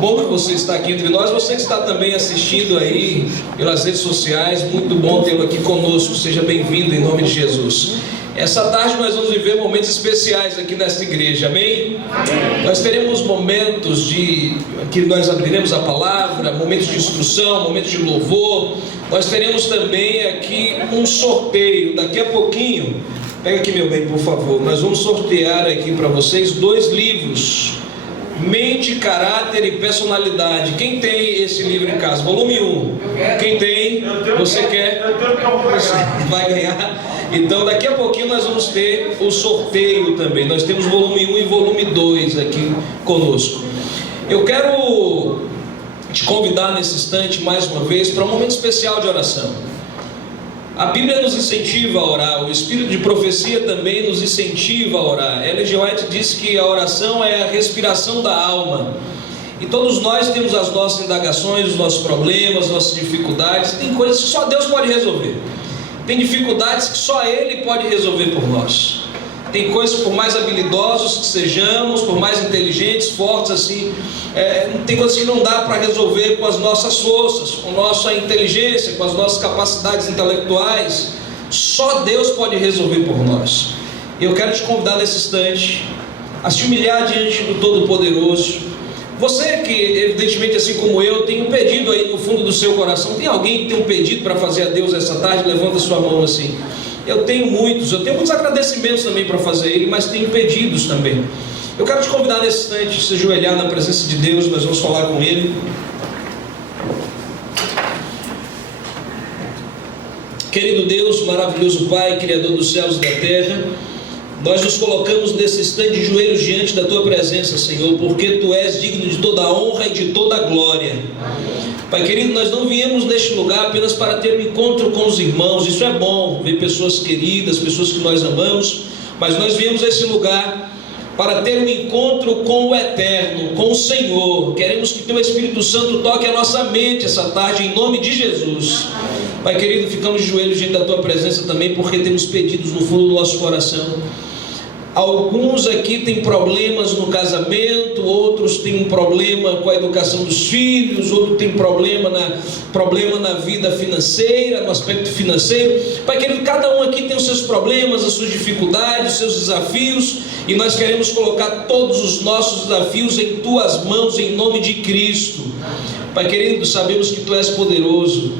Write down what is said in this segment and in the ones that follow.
bom que você está aqui entre nós. Você que está também assistindo aí pelas redes sociais, muito bom tê-lo aqui conosco. Seja bem-vindo em nome de Jesus. Essa tarde nós vamos viver momentos especiais aqui nesta igreja, amém? Nós teremos momentos que nós abriremos a palavra, momentos de instrução, momentos de louvor. Nós teremos também aqui um sorteio. Daqui a pouquinho, pega aqui meu bem, por favor. Nós vamos sortear aqui para vocês 2 livros: Mente, Caráter e Personalidade. Quem tem esse livro em casa? Volume 1. Quem tem? Você quer? Você vai ganhar. Então daqui a pouquinho nós vamos ter o sorteio também. Nós temos volume 1 e volume 2 aqui conosco. Eu quero te convidar nesse instante mais uma vez para um momento especial de oração. A Bíblia nos incentiva a orar, o Espírito de profecia também nos incentiva a orar. Ellen G. White diz que a oração é a respiração da alma. E todos nós temos as nossas indagações, os nossos problemas, as nossas dificuldades. Tem coisas que só Deus pode resolver. Tem dificuldades que só Ele pode resolver por nós. Tem coisas, por mais habilidosos que sejamos, por mais inteligentes, fortes assim, tem coisas que não dá para resolver com as nossas forças, com nossa inteligência, com as nossas capacidades intelectuais. Só Deus pode resolver por nós. Eu quero te convidar nesse instante a se humilhar diante do Todo-Poderoso. Você que, evidentemente, assim como eu, tem um pedido aí no fundo do seu coração. Tem alguém que tem um pedido para fazer a Deus essa tarde? Levanta a sua mão assim. Eu tenho muitos agradecimentos também para fazer ele, mas tenho pedidos também. Eu quero te convidar nesse instante a se ajoelhar na presença de Deus. Nós vamos falar com Ele. Querido Deus, maravilhoso Pai, Criador dos céus e da terra, nós nos colocamos nesse instante de joelhos diante da Tua presença, Senhor, porque Tu és digno de toda a honra e de toda a glória. Pai querido, nós não viemos neste lugar apenas para ter um encontro com os irmãos. Isso é bom, ver pessoas queridas, pessoas que nós amamos, mas nós viemos a esse lugar para ter um encontro com o Eterno, com o Senhor. Queremos que Teu Espírito Santo toque a nossa mente essa tarde, em nome de Jesus. Pai querido, ficamos de joelhos diante da Tua presença também, porque temos pedidos no fundo do nosso coração. Alguns aqui têm problemas no casamento, outros têm um problema com a educação dos filhos, outros têm problema na vida financeira, no aspecto financeiro. Pai querido, cada um aqui tem os seus problemas, as suas dificuldades, os seus desafios, e nós queremos colocar todos os nossos desafios em Tuas mãos, em nome de Cristo. Pai querido, sabemos que Tu és poderoso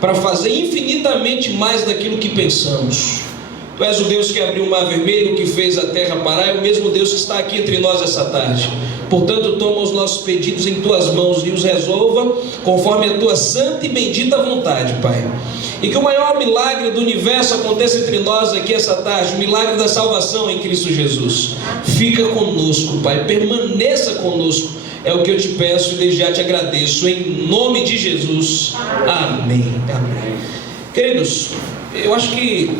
para fazer infinitamente mais daquilo que pensamos. Tu és o Deus que abriu o mar vermelho, que fez a terra parar, é o mesmo Deus que está aqui entre nós essa tarde. Portanto, toma os nossos pedidos em Tuas mãos e os resolva conforme a Tua santa e bendita vontade, Pai. E que o maior milagre do universo aconteça entre nós aqui essa tarde, o milagre da salvação em Cristo Jesus. Fica conosco, Pai, permaneça conosco. É o que eu te peço e desde já te agradeço, em nome de Jesus. Amém. Amém. Queridos, eu acho que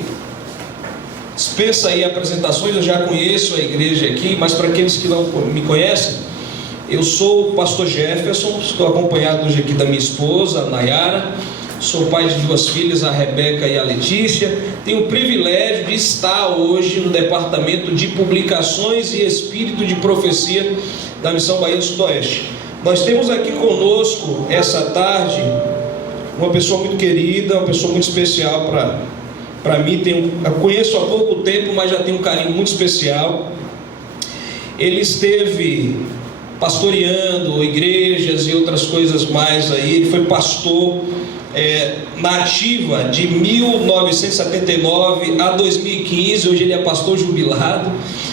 dispensa aí apresentações. Eu já conheço a igreja aqui, mas para aqueles que não me conhecem, eu sou o pastor Jefferson, estou acompanhado hoje aqui da minha esposa, a Nayara, sou pai de 2 filhas, a Rebeca e a Letícia. Tenho o privilégio de estar hoje no departamento de publicações e espírito de profecia da Missão Bahia do Sudoeste. Nós temos aqui conosco essa tarde uma pessoa muito querida, uma pessoa muito especial para mim. Eu conheço há pouco tempo, mas já tenho um carinho muito especial. Ele esteve pastoreando igrejas e outras coisas mais aí. Ele foi pastor na ativa de 1979 a 2015. Hoje ele é pastor jubilado,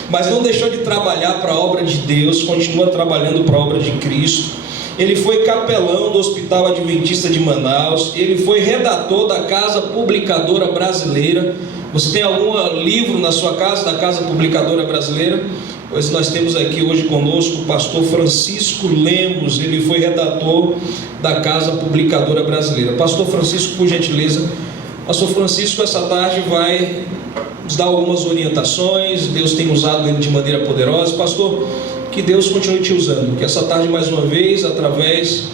mas não deixou de trabalhar para a obra de Deus, continua trabalhando para a obra de Cristo. Ele foi capelão do Hospital Adventista de Manaus. Ele foi redator da Casa Publicadora Brasileira. Você tem algum livro na sua casa, da Casa Publicadora Brasileira? Pois nós temos aqui hoje conosco o pastor Francisco Lemos. Ele foi redator da Casa Publicadora Brasileira. Pastor Francisco, por gentileza. Pastor Francisco, essa tarde vai nos dar algumas orientações. Deus tem usado ele de maneira poderosa. Pastor, que Deus continue te usando, que essa tarde mais uma vez, através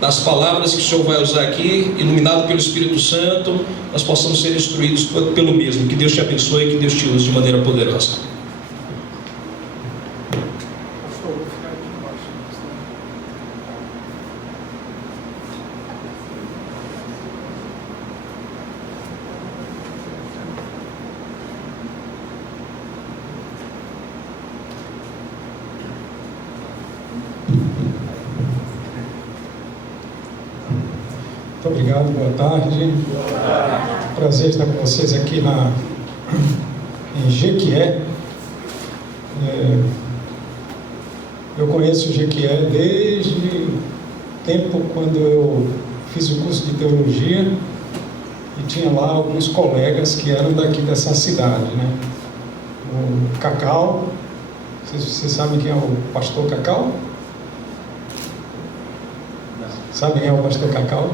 das palavras que o Senhor vai usar aqui, iluminado pelo Espírito Santo, nós possamos ser instruídos pelo mesmo. Que Deus te abençoe e que Deus te use de maneira poderosa. Muito obrigado, boa tarde. Prazer estar com vocês aqui em Jequié. Eu conheço Jequié desde o tempo quando eu fiz o curso de teologia e tinha lá alguns colegas que eram daqui dessa cidade, né? O Cacau, vocês sabem quem é o pastor Cacau? Sabe quem é o pastor Cacau?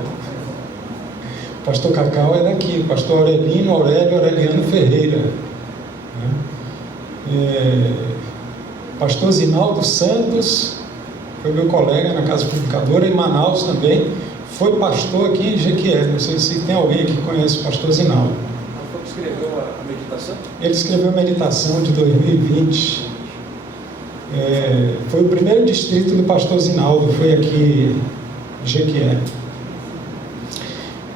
O pastor Cacau é daqui, o pastor Aureliano Ferreira, né? Pastor Zinaldo Santos foi meu colega na Casa Publicadora, em Manaus também, foi pastor aqui em Jequié. Não sei se tem alguém que conhece o pastor Zinaldo. Ele escreveu a meditação? Ele escreveu a meditação de 2020. Foi o primeiro distrito do pastor Zinaldo, foi aqui em Jequié.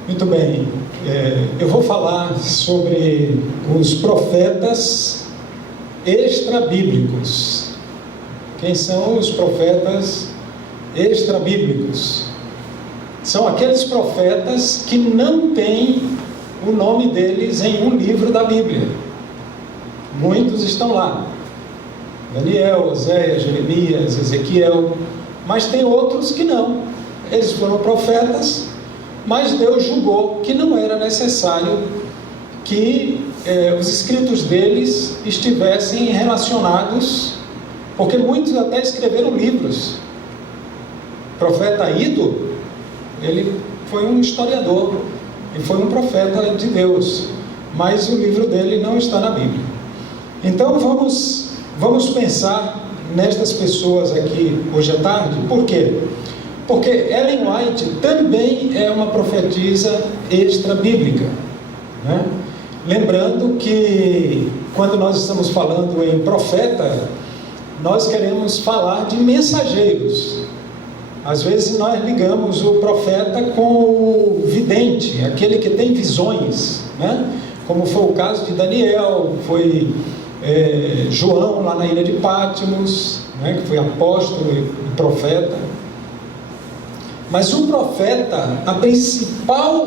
Muito bem, eu vou falar sobre os profetas extrabíblicos. Quem são os profetas extrabíblicos? São aqueles profetas que não têm o nome deles em um livro da Bíblia. Muitos estão lá: Daniel, Oséias, Jeremias, Ezequiel, mas tem outros que não. Eles foram profetas, mas Deus julgou que não era necessário que os escritos deles estivessem relacionados, porque muitos até escreveram livros. O profeta Ido, ele foi um historiador, ele foi um profeta de Deus, mas o livro dele não está na Bíblia. Então vamos pensar nestas pessoas aqui hoje à tarde. Por quê? Porque Ellen White também é uma profetisa extra-bíblica, né? Lembrando que quando nós estamos falando em profeta, nós queremos falar de mensageiros. Às vezes nós ligamos o profeta com o vidente, aquele que tem visões, né? Como foi o caso de Daniel, foi João lá na ilha de Pátimos, né? Que foi apóstolo e profeta. Mas o profeta, a principal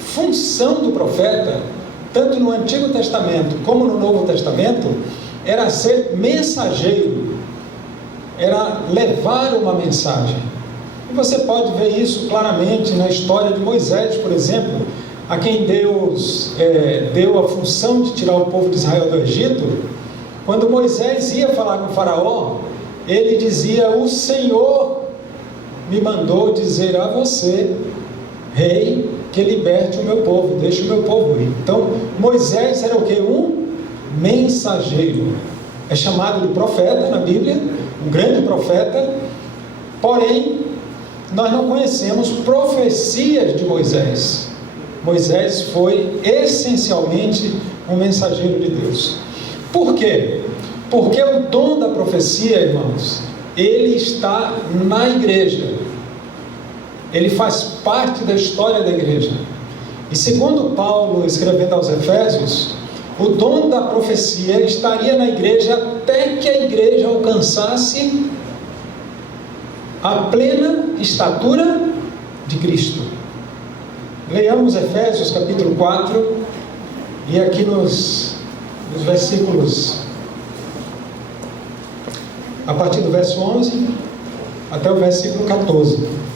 função do profeta, tanto no Antigo Testamento como no Novo Testamento, era ser mensageiro, era levar uma mensagem. E você pode ver isso claramente na história de Moisés, por exemplo, a quem Deus deu a função de tirar o povo de Israel do Egito. Quando Moisés ia falar com o faraó, ele dizia: o Senhor me mandou dizer a você, rei, que liberte o meu povo, deixe o meu povo ir. Então Moisés era o que? Um mensageiro. É chamado de profeta na Bíblia, um grande profeta. Porém, nós não conhecemos profecias de Moisés. Moisés foi essencialmente um mensageiro de Deus. Por quê? Porque o dom da profecia, irmãos, ele está na igreja. Ele faz parte da história da igreja. E segundo Paulo, escrevendo aos Efésios, o dom da profecia estaria na igreja até que a igreja alcançasse a plena estatura de Cristo. Leiamos Efésios capítulo 4, e aqui nos versículos, a partir do verso 11 até o versículo 14.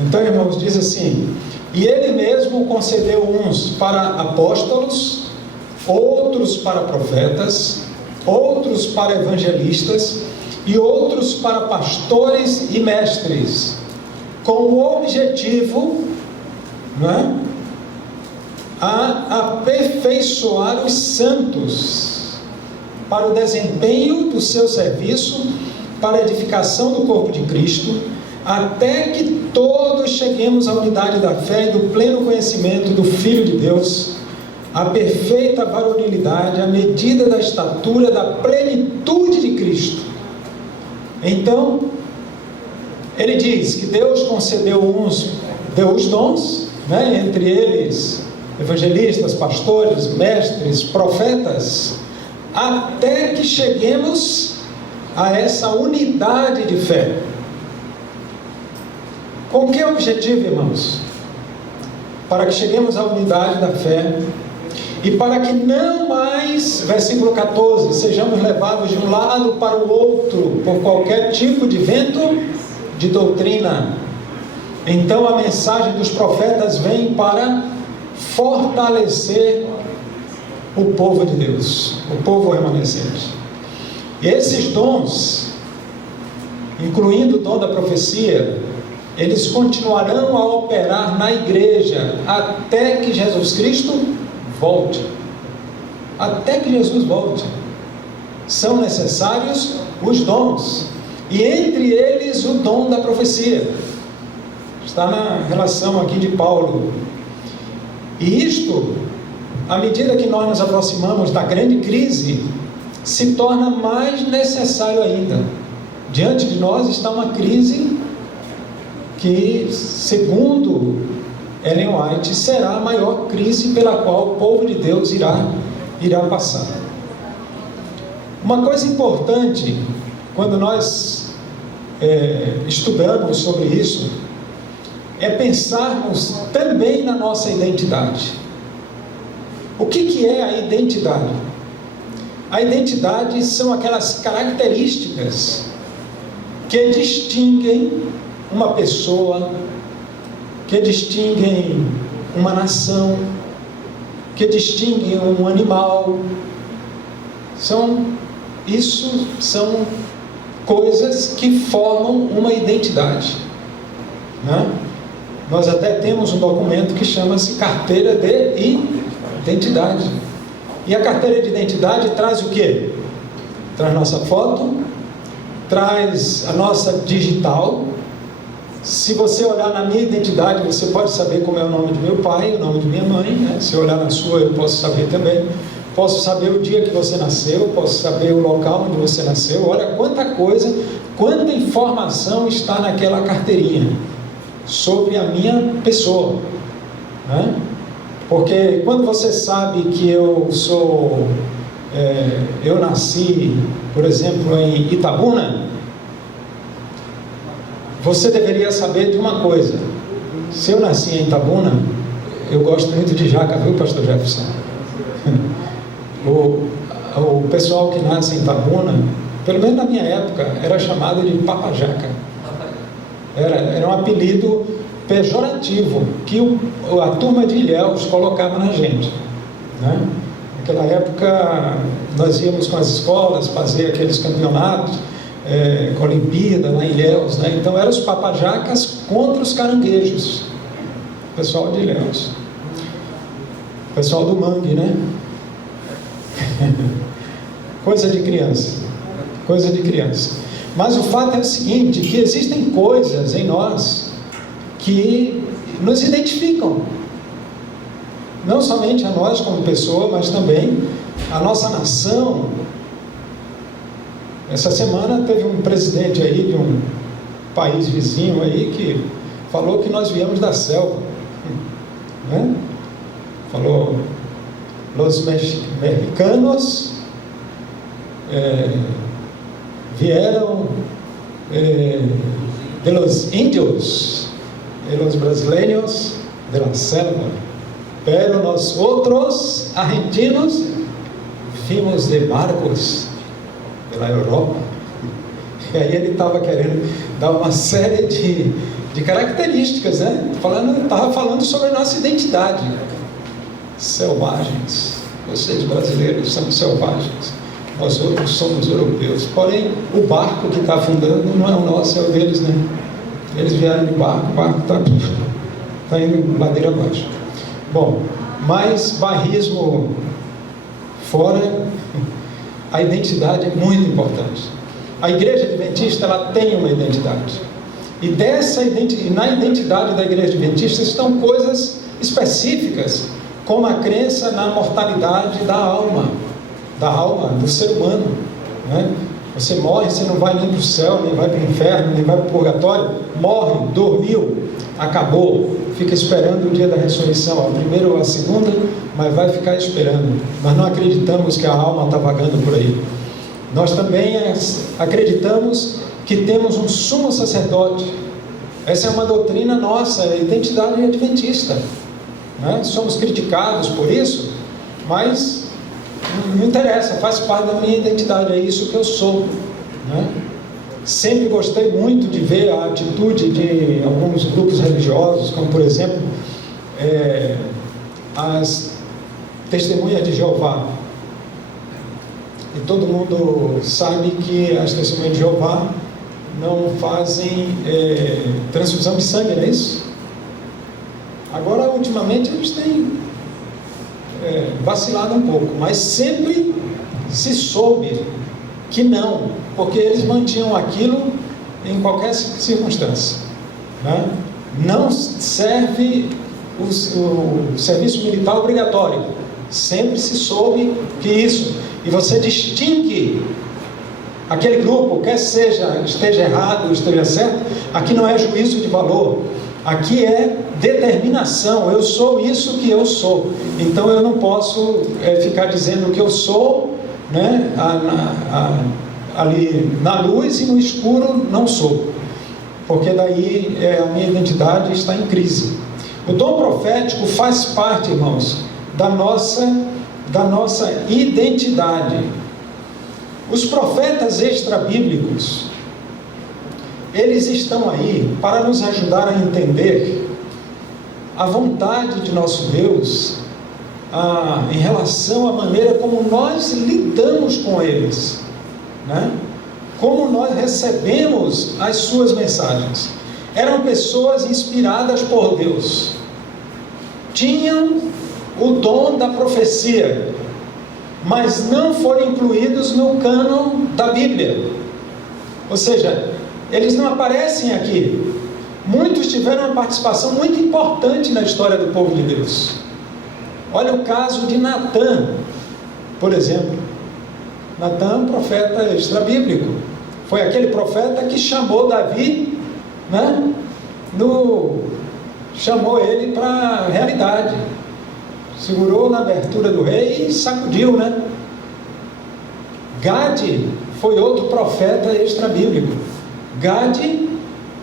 Então, irmãos, diz assim: e ele mesmo concedeu uns para apóstolos, outros para profetas, outros para evangelistas e outros para pastores e mestres, com o objetivo, né, a aperfeiçoar os santos para o desempenho do seu serviço, para a edificação do corpo de Cristo, até que todos cheguemos à unidade da fé e do pleno conhecimento do Filho de Deus, a perfeita varonilidade, à medida da estatura da plenitude de Cristo. Então, ele diz que Deus concedeu deu os dons, né, entre eles evangelistas, pastores, mestres, profetas, até que cheguemos a essa unidade de fé. Com que objetivo, irmãos? Para que cheguemos à unidade da fé e para que não mais, versículo 14, sejamos levados de um lado para o outro por qualquer tipo de vento de doutrina. Então a mensagem dos profetas vem para fortalecer o povo de Deus, o povo remanescente. E esses dons, incluindo o dom da profecia, eles continuarão a operar na igreja até que Jesus Cristo volte. Até que Jesus volte. São necessários os dons, e entre eles o dom da profecia. Está na relação aqui de Paulo. E isto, à medida que nós nos aproximamos da grande crise, se torna mais necessário ainda. Diante de nós está uma crise que, segundo Ellen White, será a maior crise pela qual o povo de Deus irá passar. Uma coisa importante, quando nós estudamos sobre isso, é pensarmos também na nossa identidade. O que é a identidade? A identidade são aquelas características que distinguem uma pessoa, que distinguem uma nação, que distinguem um animal. Isso são coisas que formam uma identidade, né? Nós até temos um documento que chama-se Carteira de Identidade. E a carteira de identidade traz o quê? Traz nossa foto, traz a nossa digital. Se você olhar na minha identidade, você pode saber como é o nome de meu pai, o nome de minha mãe, né? Se eu olhar na sua, eu posso saber também. Posso saber o dia que você nasceu, posso saber o local onde você nasceu. Olha quanta coisa, quanta informação está naquela carteirinha sobre a minha pessoa, né? Porque quando você sabe que eu nasci, por exemplo, em Itabuna, você deveria saber de uma coisa. Se eu nasci em Itabuna, eu gosto muito de jaca, viu, pastor Jefferson? O pessoal que nasce em Itabuna, pelo menos na minha época, era chamado de papajaca. Era um apelido pejorativo que a turma de Ilhéus colocava na gente, né? Naquela época nós íamos com as escolas fazer aqueles campeonatos, com a Olimpíada lá em Ilhéus, né? Então eram os papajacas contra os caranguejos, pessoal de Ilhéus, pessoal do mangue, né? Coisa de criança. Mas o fato é o seguinte, que existem coisas em nós que nos identificam, não somente a nós como pessoa, mas também a nossa nação. Essa semana teve um presidente aí de um país vizinho aí que falou que nós viemos da selva, né? Falou, los mexicanos vieram de los indios, de los brasileños de la selva, pero nós outros argentinos vimos de barcos da Europa. E aí ele estava querendo dar uma série de características, né? Estava falando sobre a nossa identidade. Selvagens, vocês brasileiros são selvagens, nós outros somos europeus. Porém, o barco que está afundando não é o nosso, é o deles, né? Eles vieram de barco, o barco está indo ladeira abaixo. Bom, mas barrismo fora, a identidade é muito importante. A igreja adventista, ela tem uma identidade. E na identidade da igreja adventista estão coisas específicas, como a crença na mortalidade da alma do ser humano, né? Você morre, você não vai nem para o céu, nem vai para o inferno, nem vai para o purgatório. Morre, dormiu, acabou, fica esperando o dia da ressurreição, a primeira ou a segunda, mas vai ficar esperando. Nós não acreditamos que a alma está vagando por aí, Nós também acreditamos que temos um sumo sacerdote. Essa é uma doutrina nossa, identidade adventista, né? Somos criticados por isso, mas não interessa, faz parte da minha identidade, é isso que eu sou, né? Sempre gostei muito de ver a atitude de alguns grupos religiosos, como por exemplo as Testemunhas de Jeová. E todo mundo sabe que as Testemunhas de Jeová não fazem transfusão de sangue, não é isso? Agora, ultimamente, eles têm vacilado um pouco, mas sempre se soube que não, porque eles mantinham aquilo em qualquer circunstância, né? Não serve o serviço militar obrigatório, sempre se soube que isso, e você distingue aquele grupo, quer esteja errado ou esteja certo, aqui não é juízo de valor, aqui é determinação. Eu sou isso que eu sou, então eu não posso ficar dizendo que eu sou, né, ali na luz e no escuro não sou, porque daí a minha identidade está em crise. O dom profético faz parte, irmãos, da nossa identidade. Os profetas extrabíblicos, eles estão aí para nos ajudar a entender a vontade de nosso Deus em relação à maneira como nós lidamos com eles, né? Como nós recebemos as suas mensagens. Eram pessoas inspiradas por Deus, tinham o dom da profecia, mas não foram incluídos no cânon da Bíblia, ou seja, eles não aparecem aqui. Muitos tiveram uma participação muito importante na história do povo de Deus. Olha o caso de Natã, por exemplo. Natã, um profeta extrabíblico, foi aquele profeta que chamou Davi, né? Chamou ele para a realidade, segurou na abertura do rei e sacudiu, né? Gade foi outro profeta extrabíblico. Gade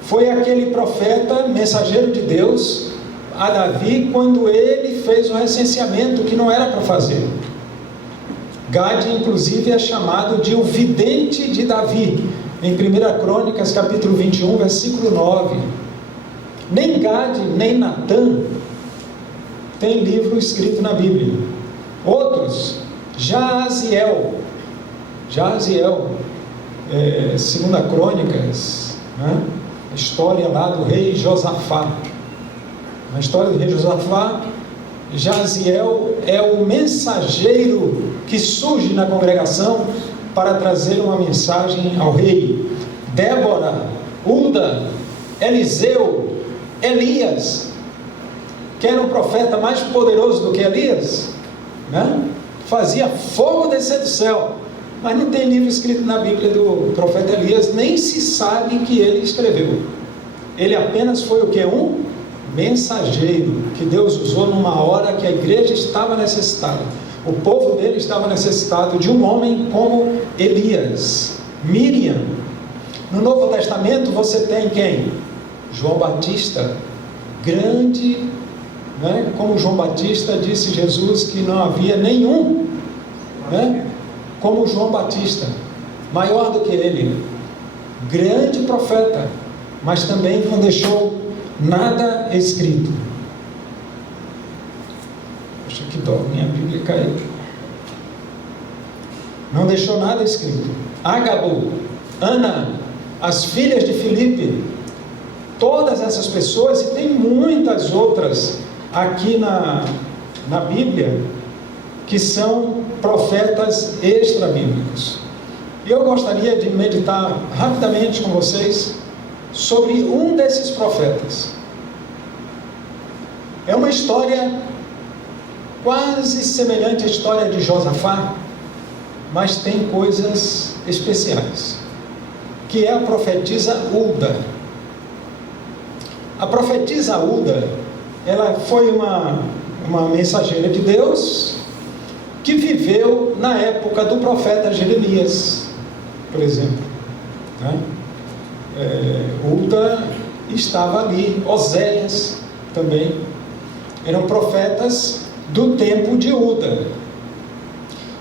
foi aquele profeta mensageiro de Deus a Davi quando ele fez o recenseamento que não era para fazer. Gade, inclusive, é chamado de o vidente de Davi, em 1 Crônicas, capítulo 21, versículo 9. Nem Gade, nem Natã tem livro escrito na Bíblia. Outros, Jaziel, 2 Crônicas, né? A história lá do rei Josafá. Na história do rei Josafá, Jaziel é o mensageiro que surge na congregação para trazer uma mensagem ao rei. Débora, Uda, Eliseu, Elias, que era um profeta mais poderoso do que Elias, né? Fazia fogo descer do céu, mas não tem livro escrito na Bíblia do profeta Elias, nem se sabe que ele escreveu. Ele apenas foi o que? Um mensageiro que Deus usou numa hora que a igreja estava necessitada, o povo dele estava necessitado de um homem como Elias. Miriam. No Novo Testamento você tem quem? João Batista, grande, né? Como João Batista disse Jesus que não havia nenhum, né? Como João Batista, maior do que ele, grande profeta, mas também não deixou nada escrito. Acho que dó, minha Bíblia caiu. Não deixou nada escrito. Ágabo, Ana, as filhas de Filipe, todas essas pessoas, e tem muitas outras aqui na Bíblia, que são profetas extrabíblicos. E eu gostaria de meditar rapidamente com vocês sobre um desses profetas. É uma história quase semelhante à história de Josafá, mas tem coisas especiais, que é a profetisa Uda. A profetisa Uda, ela foi uma mensageira de Deus, que viveu na época do profeta Jeremias. por exemplo, né? Uda estava ali, Oséias também, eram profetas do tempo de Uda.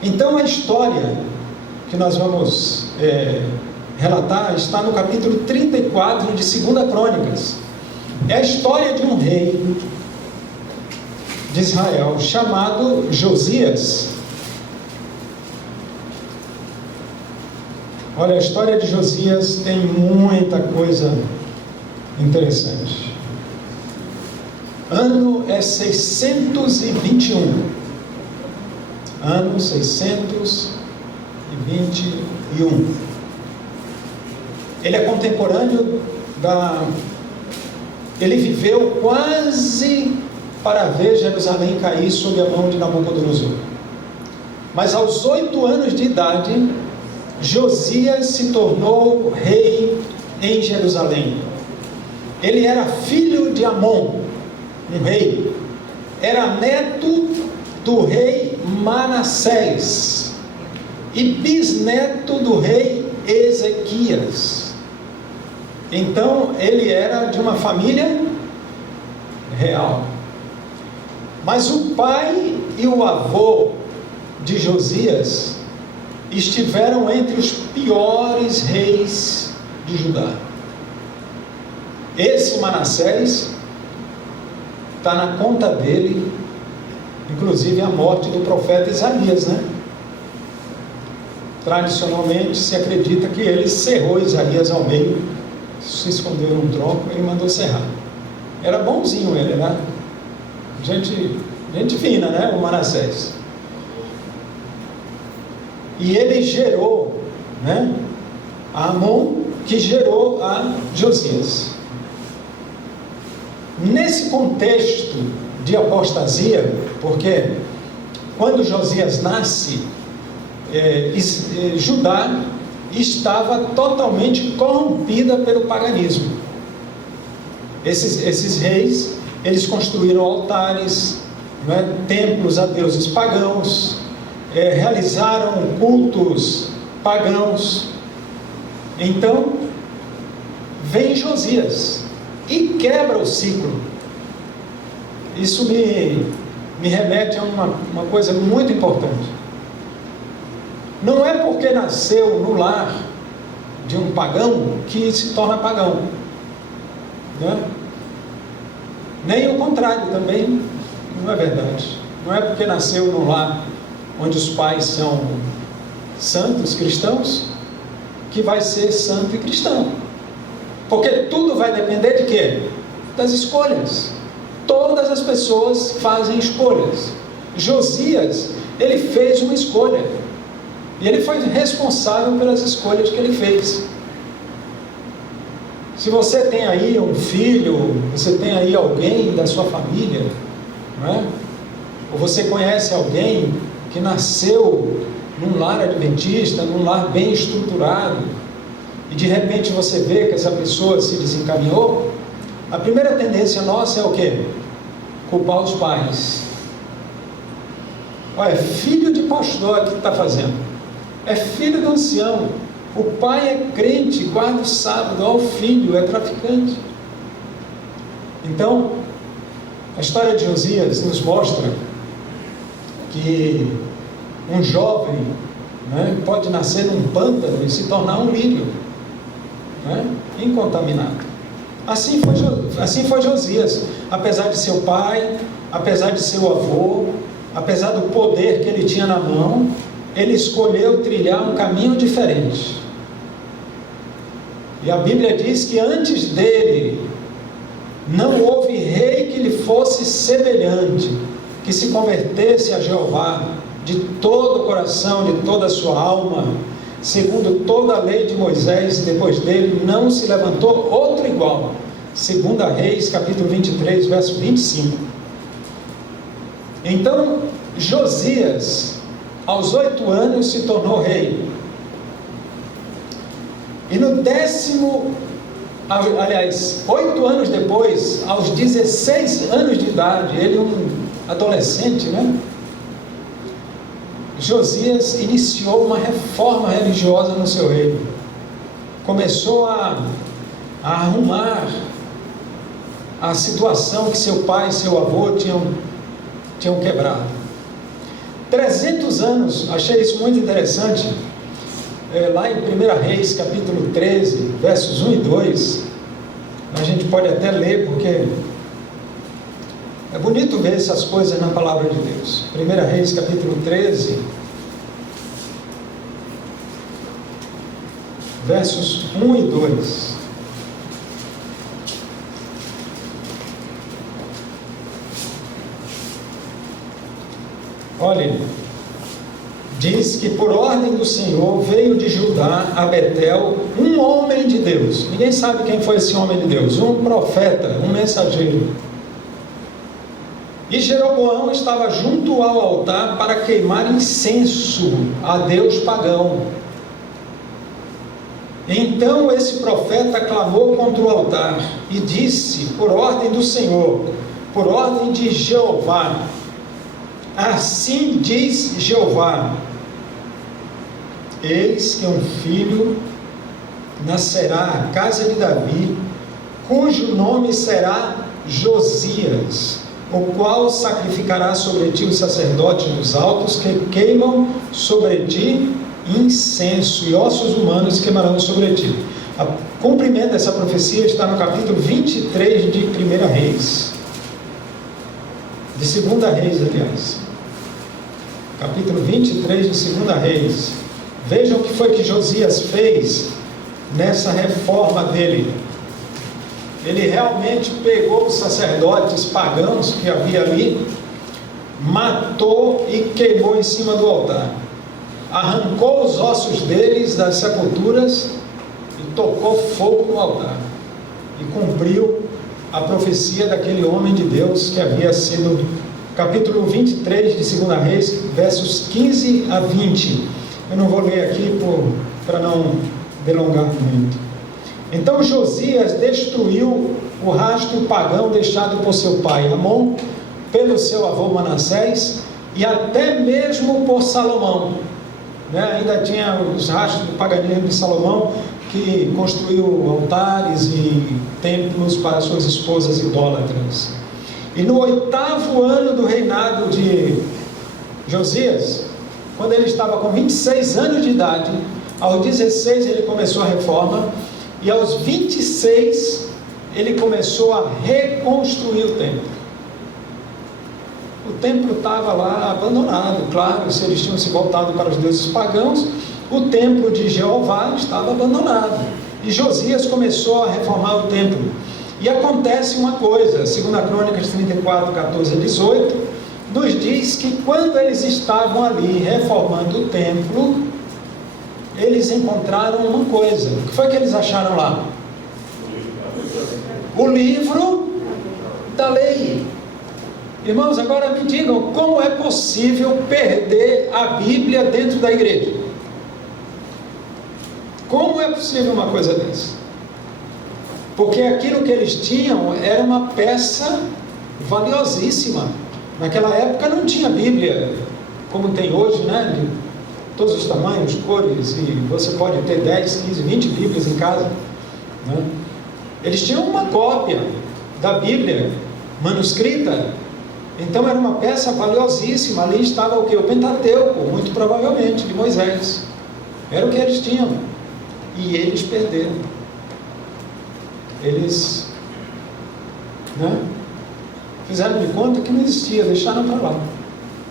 Então a história que nós vamos relatar está no capítulo 34 de 2 Crônicas. É a história de um rei de Israel chamado Josias. Olha, a história de Josias tem muita coisa interessante. Ano é 621. Ano 621. Ele é contemporâneo Ele viveu quase para ver Jerusalém cair sob a mão de Nabucodonosor. Mas aos 8 anos de idade, Josias se tornou rei em Jerusalém. Ele era filho de Amon, um rei. Era neto do rei Manassés e bisneto do rei Ezequias. Então ele era de uma família real. Mas o pai e o avô de Josias estiveram entre os piores reis de Judá. Esse Manassés está na conta dele, inclusive a morte do profeta Isaías, né? Tradicionalmente se acredita que ele cerrou Isaías ao meio, se escondeu num tronco e mandou cerrar. Era bonzinho ele, né? Gente fina, né? O Manassés. E ele gerou, né? A Amon, que gerou a Josias. Nesse contexto de apostasia, porque quando Josias nasce, Judá estava totalmente corrompida pelo paganismo. Esses reis, eles construíram altares, né, templos a deuses pagãos, realizaram cultos pagãos. Então vem Josias e quebra o ciclo. Isso me remete a uma coisa muito importante. Não é porque nasceu no lar de um pagão que se torna pagão, né? Nem o contrário também não é verdade. Não é porque nasceu no lar onde os pais são santos, cristãos, que vai ser santo e cristão. Porque tudo vai depender de quê? Das escolhas. Todas as pessoas fazem escolhas. Josias, ele fez uma escolha. E ele foi responsável pelas escolhas que ele fez. Se você tem aí um filho, você tem aí alguém da sua família, não é? Ou você conhece alguém que nasceu num lar adventista, num lar bem estruturado, e de repente você vê que essa pessoa se desencaminhou, a primeira tendência nossa é o quê? Culpar os pais. Olha, é filho de pastor que está fazendo. É filho do ancião. O pai é crente, guarda o sábado. Ó, o filho é traficante. Então, a história de Josias nos mostra que um jovem, né, pode nascer num pântano e se tornar um lírio, né, incontaminado. Assim foi Josias. Apesar de seu pai, apesar de seu avô, apesar do poder que ele tinha na mão, ele escolheu trilhar um caminho diferente. E a Bíblia diz que antes dele não houve rei que lhe fosse semelhante, que se convertesse a Jeová de todo o coração, de toda a sua alma, segundo toda a lei de Moisés. Depois dele não se levantou outro igual. 2 Reis, capítulo 23, verso 25. Então, Josias, aos 8 anos, se tornou rei. E no 8 anos depois, aos 16 anos de idade, ele um adolescente, né? Josias iniciou uma reforma religiosa no seu reino. Começou a arrumar a situação que seu pai e seu avô tinham quebrado. 300 anos, achei isso muito interessante, lá em 1 Reis, capítulo 13, versos 1 e 2, a gente pode até ler, porque é bonito ver essas coisas na palavra de Deus. 1 Reis, capítulo 13, versos 1 e 2. Olha, diz que por ordem do Senhor veio de Judá a Betel um homem de Deus. Ninguém sabe quem foi esse homem de Deus. Um profeta, um mensageiro. E Jeroboão estava junto ao altar para queimar incenso a Deus pagão. Então esse profeta clamou contra o altar e disse, por ordem do Senhor, por ordem de Jeová, assim diz Jeová: eis que um filho nascerá à casa de Davi, cujo nome será Josias, o qual sacrificará sobre ti os sacerdotes dos altos, que queimam sobre ti incenso, e ossos humanos queimarão sobre ti. O cumprimento dessa profecia está no capítulo 23 de 1 Reis, de 2 Reis, aliás. Capítulo 23 de 2 Reis. Vejam o que foi que Josias fez nessa reforma dele. Ele realmente pegou os sacerdotes pagãos que havia ali, matou e queimou em cima do altar. Arrancou os ossos deles das sepulturas e tocou fogo no altar. E cumpriu a profecia daquele homem de Deus que havia sido... Capítulo 23 de 2 Reis, versos 15 a 20. Eu não vou ler aqui para não delongar muito. Então Josias destruiu o rastro pagão deixado por seu pai Amon, pelo seu avô Manassés, e até mesmo por Salomão. Ainda tinha os rastros do paganismo de Salomão, que construiu altares e templos para suas esposas idólatras. E no 8º ano do reinado de Josias, quando ele estava com 26 anos de idade, aos 16 ele começou a reforma, e aos 26 ele começou a reconstruir o templo. O templo estava lá abandonado, claro, se eles tinham se voltado para os deuses pagãos, o templo de Jeová estava abandonado. E Josias começou a reformar o templo. E acontece uma coisa, 2 Crônicas 34, 14 a 18, nos diz que quando eles estavam ali reformando o templo, eles encontraram uma coisa. O que foi que eles acharam lá? O livro da lei. Irmãos, agora me digam, como é possível perder a Bíblia dentro da igreja? Como é possível uma coisa dessa? Porque aquilo que eles tinham era uma peça valiosíssima. Naquela época não tinha Bíblia como tem hoje, de todos os tamanhos, cores, e você pode ter 10, 15, 20 Bíblias em casa, Eles tinham uma cópia da Bíblia manuscrita. Então era uma peça valiosíssima. Ali estava o que? O Pentateuco, muito provavelmente, de Moisés. Era o que eles tinham. E eles perderam. Eles fizeram de conta que não existia, deixaram para lá.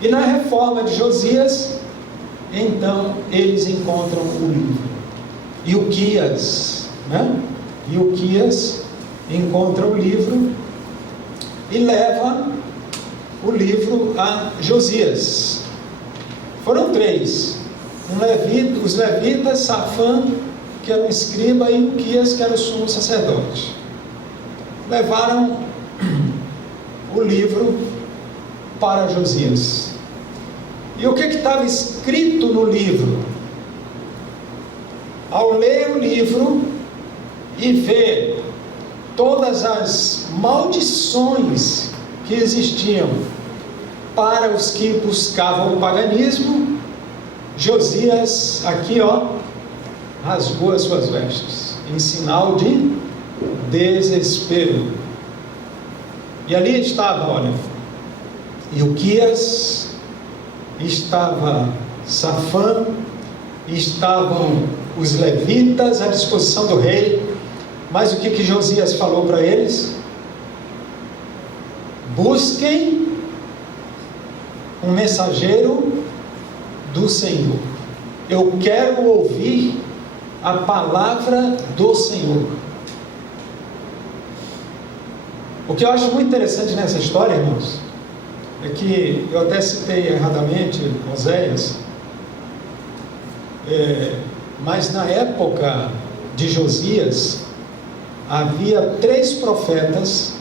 E na reforma de Josias, então eles encontram o livro. Ilquias encontra o livro e leva o livro a Josias. Foram 3: os levitas, Safã, que era o escriba, e Ilquias, que era o sumo sacerdote. Levaram o livro para Josias. E o que estava escrito no livro? Ao ler o livro e ver todas as maldições que existiam para os que buscavam o paganismo, Josias, aqui rasgou as suas vestes, em sinal de desespero. E ali estava, Ilquias, estava Safã, estavam os levitas à disposição do rei. Mas o que Josias falou para eles? Busquem um mensageiro do Senhor. Eu quero ouvir a palavra do Senhor. O que eu acho muito interessante nessa história, irmãos, é que eu até citei erradamente Oséias, mas na época de Josias havia 3 profetas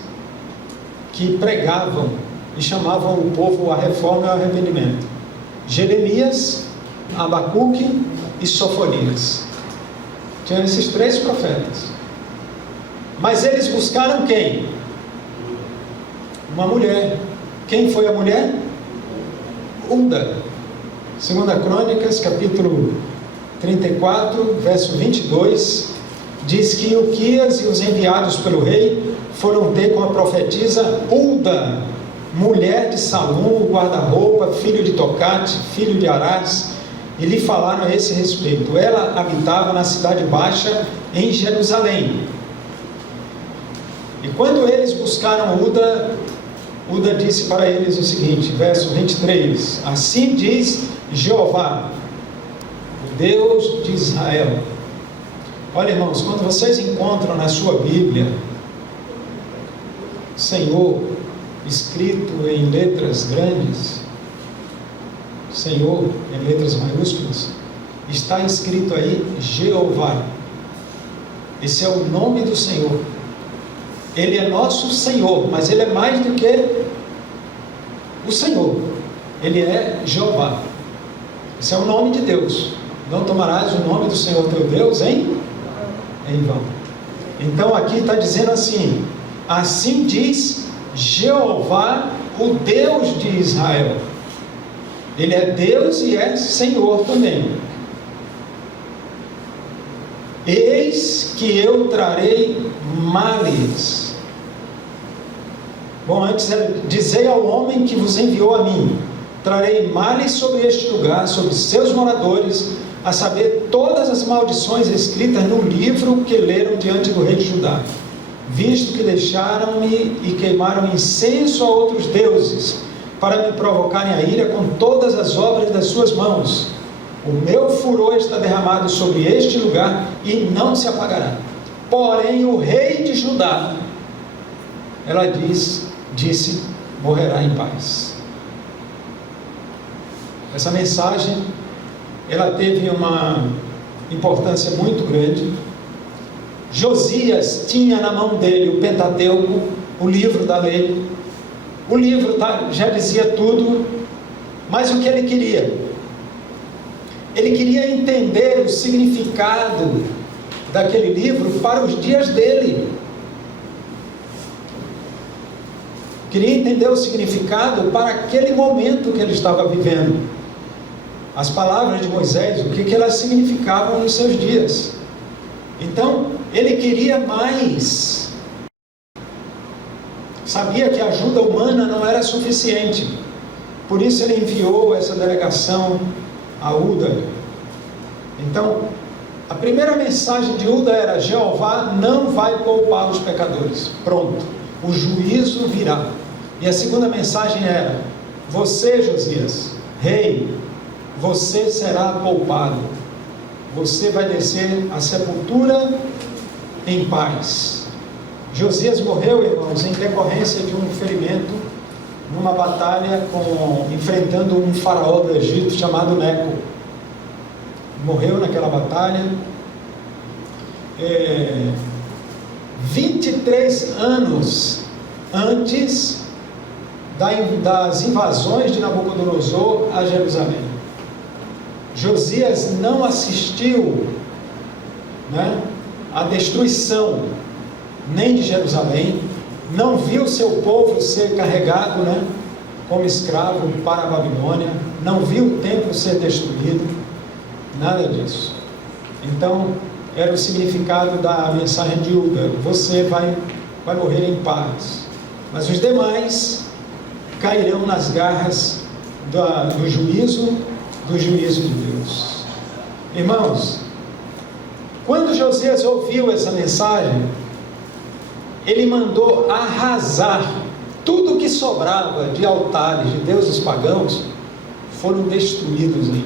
que pregavam e chamavam o povo à reforma e ao arrependimento: Jeremias, Abacuque e Sofonias. Tinham esses 3 profetas. Mas eles buscaram quem? Uma mulher. Quem foi a mulher? Hulda. 2 Crônicas, capítulo 34, verso 22, diz que Ilquias e os enviados pelo rei foram ter com a profetisa Hulda, mulher de Salum, o guarda-roupa, filho de Tocate, filho de Arás, e lhe falaram a esse respeito. Ela habitava na cidade baixa, em Jerusalém. E quando eles buscaram Hulda disse para eles o seguinte, verso 23, assim diz Jeová, o Deus de Israel. Olha, irmãos, quando vocês encontram na sua Bíblia Senhor escrito em letras grandes, Senhor em letras maiúsculas, está escrito aí Jeová. Esse é o nome do Senhor. Ele é nosso Senhor, mas Ele é mais do que o Senhor. Ele é Jeová. Esse é o nome de Deus. Não tomarás o nome do Senhor teu Deus em vão. Então aqui está dizendo assim: assim diz Jeová, o Deus de Israel. Ele é Deus e é Senhor também. Eis que eu trarei males. Bom, antes dizei ao homem que vos enviou a mim: trarei males sobre este lugar, sobre seus moradores, a saber, todas as maldições escritas no livro que leram diante do rei de Judá, visto que deixaram-me e queimaram incenso a outros deuses, para me provocarem a ira com todas as obras das suas mãos. O meu furor está derramado sobre este lugar e não se apagará. Porém o rei de Judá, ela disse, morrerá em paz. Essa mensagem, ela teve uma importância muito grande. Josias tinha na mão dele o Pentateuco, o livro da lei. O livro já dizia tudo, mas o que ele queria? Ele queria entender o significado daquele livro para os dias dele. Queria entender o significado para aquele momento que ele estava vivendo. As palavras de Moisés, o que elas significavam nos seus dias. Então, ele queria mais. Sabia que a ajuda humana não era suficiente. Por isso ele enviou essa delegação a Hulda. Então, a primeira mensagem de Hulda era: Jeová não vai poupar os pecadores. Pronto, o juízo virá. E a segunda mensagem era: você, Josias, rei, você será poupado. Você vai descer à sepultura em paz. Josias morreu, irmãos, em decorrência de um ferimento numa batalha enfrentando um faraó do Egito chamado Neco. Morreu naquela batalha. 23 anos antes das invasões de Nabucodonosor a Jerusalém. Josias não assistiu, à destruição nem de Jerusalém, não viu seu povo ser carregado como escravo para a Babilônia, não viu o templo ser destruído. Nada disso. Então, era o significado da mensagem de Uda: você vai morrer em paz. Mas os demais cairão nas garras do juízo de Deus. Irmãos, quando Josias ouviu essa mensagem, ele mandou arrasar tudo que sobrava de altares de deuses pagãos, foram destruídos em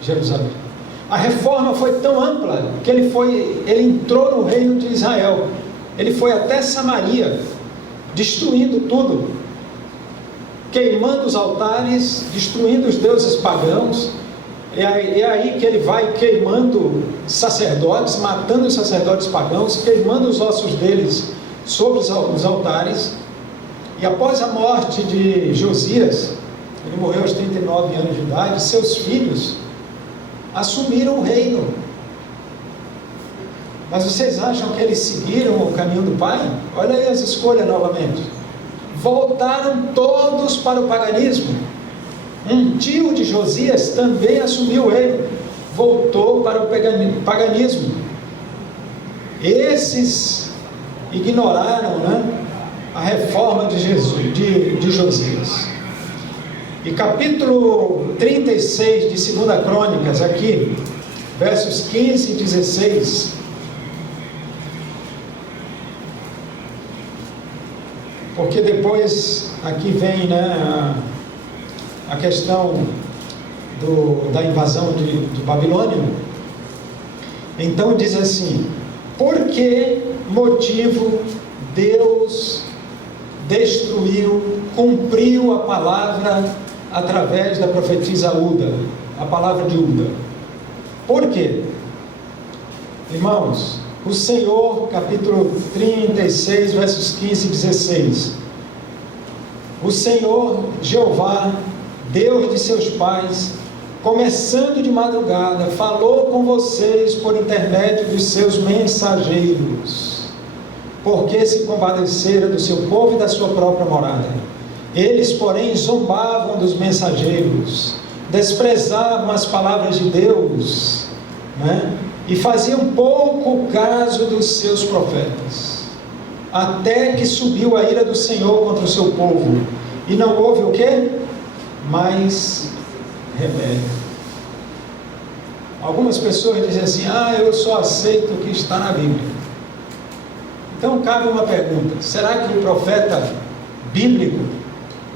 Jerusalém. A reforma foi tão ampla que ele entrou no reino de Israel. Ele foi até Samaria, destruindo tudo, queimando os altares, destruindo os deuses pagãos. É aí que ele vai queimando sacerdotes, matando os sacerdotes pagãos, queimando os ossos deles sobre os altares. E após a morte de Josias, ele morreu aos 39 anos de idade, seus filhos assumiram o reino. Mas vocês acham que eles seguiram o caminho do pai? Olha aí as escolhas novamente. Voltaram todos para o paganismo. Um tio de Josias também assumiu o reino, voltou para o paganismo. Esses ignoraram, a reforma de Josias. E capítulo 36 de 2 Crônicas, aqui, versos 15 e 16, porque depois aqui vem a questão da invasão de Babilônia. Então diz assim: por que motivo Deus cumpriu a palavra através da profetisa Uda, a palavra de Uda? Por quê? Irmãos, o Senhor, capítulo 36, versos 15 e 16. O Senhor, Jeová, Deus de seus pais, começando de madrugada, falou com vocês por intermédio dos seus mensageiros, porque se compadecera do seu povo e da sua própria morada. Eles, porém, zombavam dos mensageiros, desprezavam as palavras de Deus, e faziam pouco caso dos seus profetas, até que subiu a ira do Senhor contra o seu povo, e não houve o quê? Mais remédio. Algumas pessoas dizem assim: eu só aceito o que está na Bíblia. Então cabe uma pergunta: será que o profeta bíblico,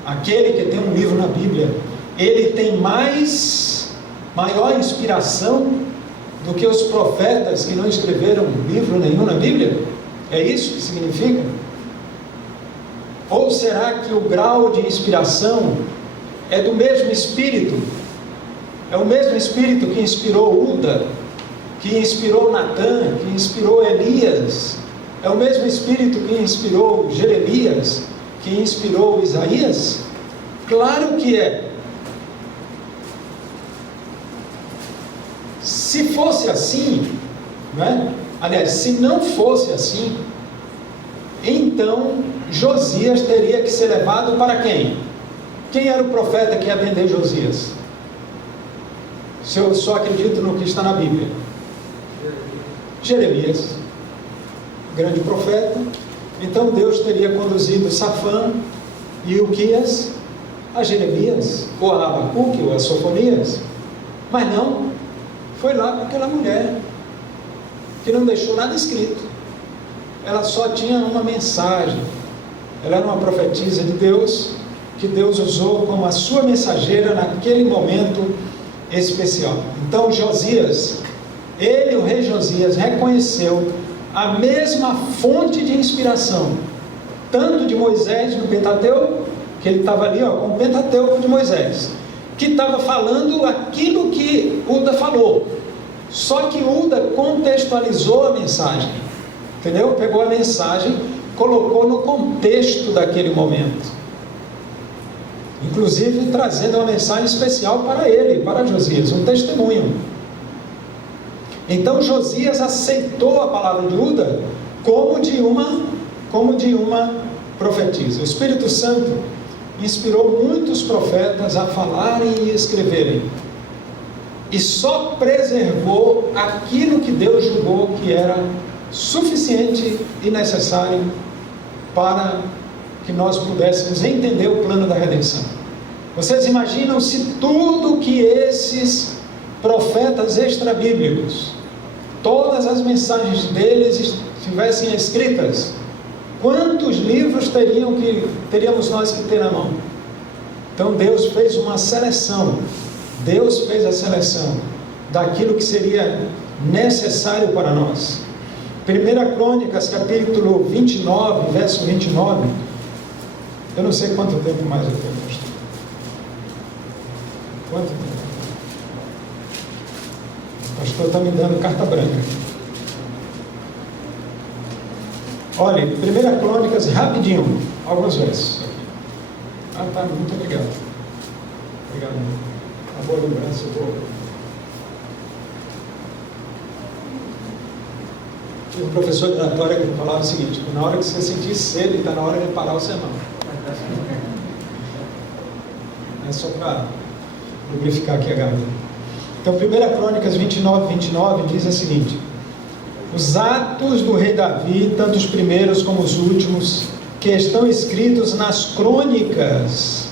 aquele que tem um livro na Bíblia, ele tem maior inspiração do que os profetas que não escreveram livro nenhum na Bíblia? É isso que significa? Ou será que o grau de inspiração é do mesmo Espírito? É o mesmo Espírito que inspirou Uda, que inspirou Natã, que inspirou Elias? É o mesmo Espírito que inspirou Jeremias, que inspirou Isaías? Claro que é. Se fosse assim, aliás, se não fosse assim, então Josias teria que ser levado para quem? Quem era o profeta que ia atender Josias? Se eu só acredito no que está na Bíblia. Jeremias, grande profeta. Então Deus teria conduzido Safã e Ilquias a Jeremias, ou a Abacuque, ou a Sofonias. Mas não, foi lá com aquela mulher que não deixou nada escrito. Ela só tinha uma mensagem. Ela era uma profetisa de Deus, que Deus usou como a sua mensageira naquele momento especial. Então Josias, o rei Josias, reconheceu a mesma fonte de inspiração, tanto de Moisés no Pentateuco, que ele estava ali com o Pentateuco de Moisés, que estava falando aquilo que Uda falou, só que Uda contextualizou a mensagem, entendeu? Pegou a mensagem, colocou no contexto daquele momento, inclusive trazendo uma mensagem especial para ele, para Josias, um testemunho. Então Josias aceitou a palavra de Uda como de uma profetisa. O Espírito Santo inspirou muitos profetas a falarem e escreverem. e só preservou aquilo que Deus julgou que era suficiente e necessário para que nós pudéssemos entender o plano da redenção. Vocês imaginam se tudo que esses profetas extrabíblicos, todas as mensagens deles estivessem escritas, quantos livros teríamos nós que ter na mão? Então Deus fez uma seleção. Deus fez a seleção daquilo que seria necessário para nós. 1 Crônicas, capítulo 29, verso 29. Eu não sei quanto tempo mais eu tenho, pastor. Quanto tempo? O pastor está me dando carta branca. Olha, 1 Crônicas, rapidinho, alguns versos. Ah, tá, muito obrigado. Obrigado. Uma boa lembrança, boa. Tinha um professor de oratória que falava o seguinte: na hora que você sentir sede, está na hora de parar o sermão. É só para lubrificar aqui a garganta. Então, 1 Crônicas 29 diz o seguinte: os atos do rei Davi, tanto os primeiros como os últimos, que estão escritos nas crônicas,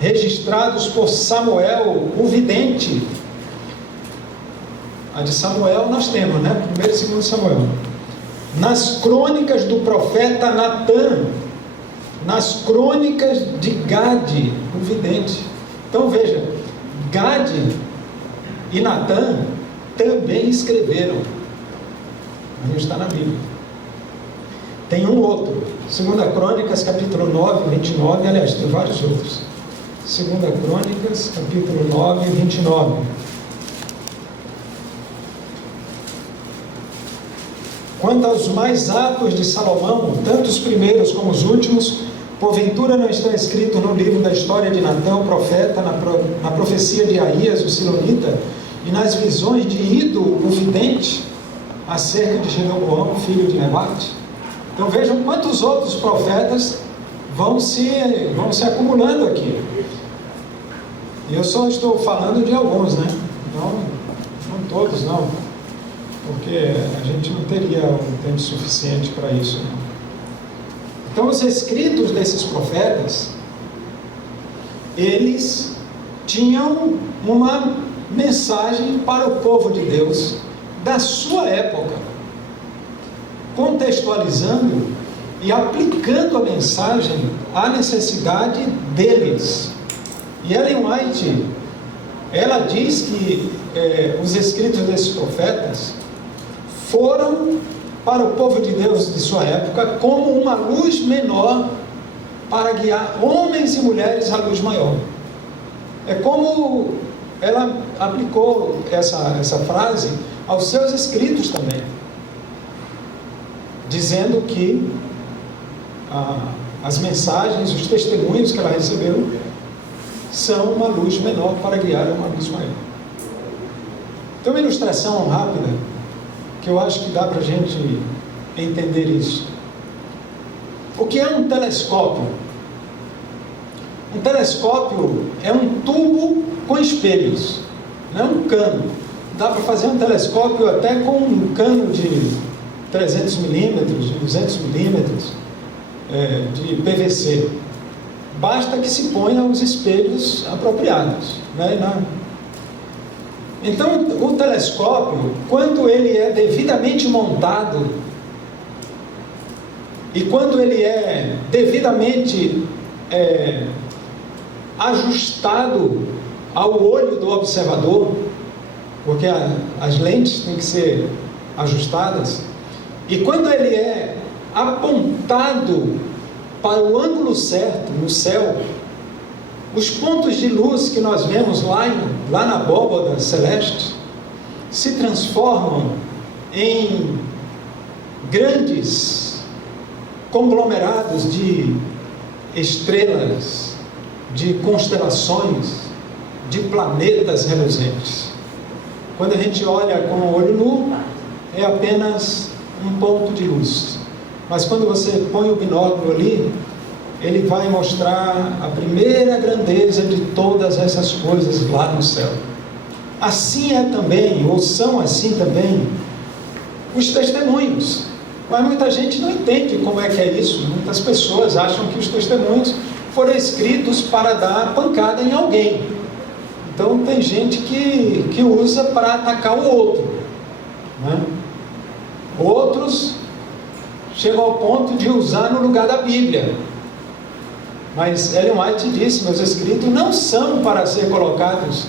registrados por Samuel, o vidente. A de Samuel nós temos, né? 1 e 2 Samuel. Nas crônicas do profeta Natã, nas crônicas de Gade, o vidente. Então veja, Gade e Natã também escreveram. Não está na Bíblia. Tem um outro, 2 Crônicas, capítulo 9, 29, aliás, tem vários outros. 2 Crônicas, capítulo 9, 29. Quanto aos mais atos de Salomão, tanto os primeiros como os últimos, porventura não estão escritos no livro da história de Natã, o profeta, na profecia de Aías, o silonita, e nas visões de Ido, o vidente, acerca de Jeroboão, filho de Nebate? Então vejam quantos outros profetas vão se acumulando aqui. E eu só estou falando de alguns, né? Não todos, não. Porque a gente não teria um tempo suficiente para isso, não. Então os escritos desses profetas, eles tinham uma mensagem para o povo de Deus da sua época, contextualizando e aplicando a mensagem à necessidade deles. E Ellen White, ela diz que os escritos desses profetas foram para o povo de Deus de sua época como uma luz menor para guiar homens e mulheres à luz maior. É como ela aplicou essa frase aos seus escritos também, dizendo que as mensagens, os testemunhos que ela recebeu são uma luz menor para guiar a uma luz maior. Então, uma ilustração rápida que eu acho que dá para a gente entender isso. O que é um telescópio? Um telescópio é um tubo com espelhos, não é um cano. Dá para fazer um telescópio até com um cano de 300 milímetros, de 200 milímetros, de PVC. Basta que se ponha os espelhos apropriados, né? Então, o telescópio, quando ele é devidamente montado e quando ele é devidamente ajustado ao olho do observador, porque as lentes têm que ser ajustadas, e quando ele é apontado para o ângulo certo no céu, os pontos de luz que nós vemos lá na abóbada celeste se transformam em grandes conglomerados de estrelas, de constelações, de planetas reluzentes. Quando a gente olha com o olho nu, é apenas um ponto de luz. Mas quando você põe o binóculo ali, ele vai mostrar a primeira grandeza de todas essas coisas lá no céu. assim é também, ou são assim também, os testemunhos. Mas muita gente não entende como é que é isso. Muitas pessoas acham que os testemunhos foram escritos para dar pancada em alguém. Então tem gente que usa para atacar o outro, né? Outros chegam ao ponto de usar no lugar da Bíblia. Mas Ellen White disse: meus escritos não são para ser colocados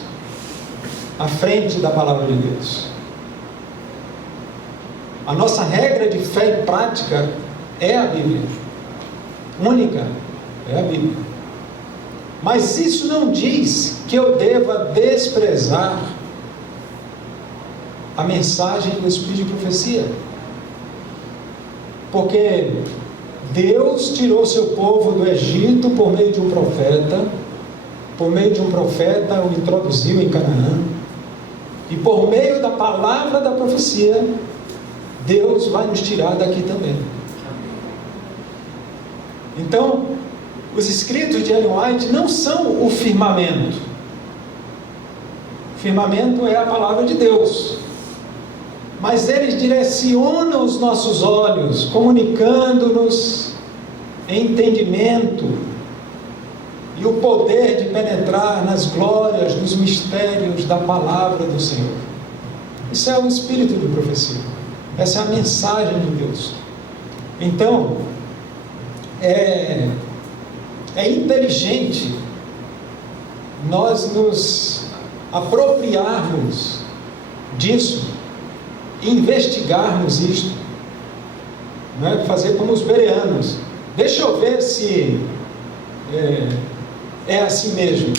à frente da palavra de Deus. A nossa regra de fé e prática é a Bíblia. Única é a Bíblia. Mas isso não diz que eu deva desprezar a mensagem do Espírito de profecia. Porque Deus tirou seu povo do Egito por meio de um profeta. Por meio de um profeta o introduziu em Canaã. E por meio da palavra da profecia, Deus vai nos tirar daqui também. Então, os escritos de Ellen White não são o firmamento. O firmamento é a palavra de Deus. Mas eles direcionam os nossos olhos, comunicando-nos entendimento e o poder de penetrar nas glórias dos mistérios da palavra do Senhor. Isso é o espírito de profecia. Essa é a mensagem de Deus. Então, é inteligente nós nos apropriarmos disso, investigarmos isto, né? Fazer como os bereanos. Deixa eu ver se é assim mesmo.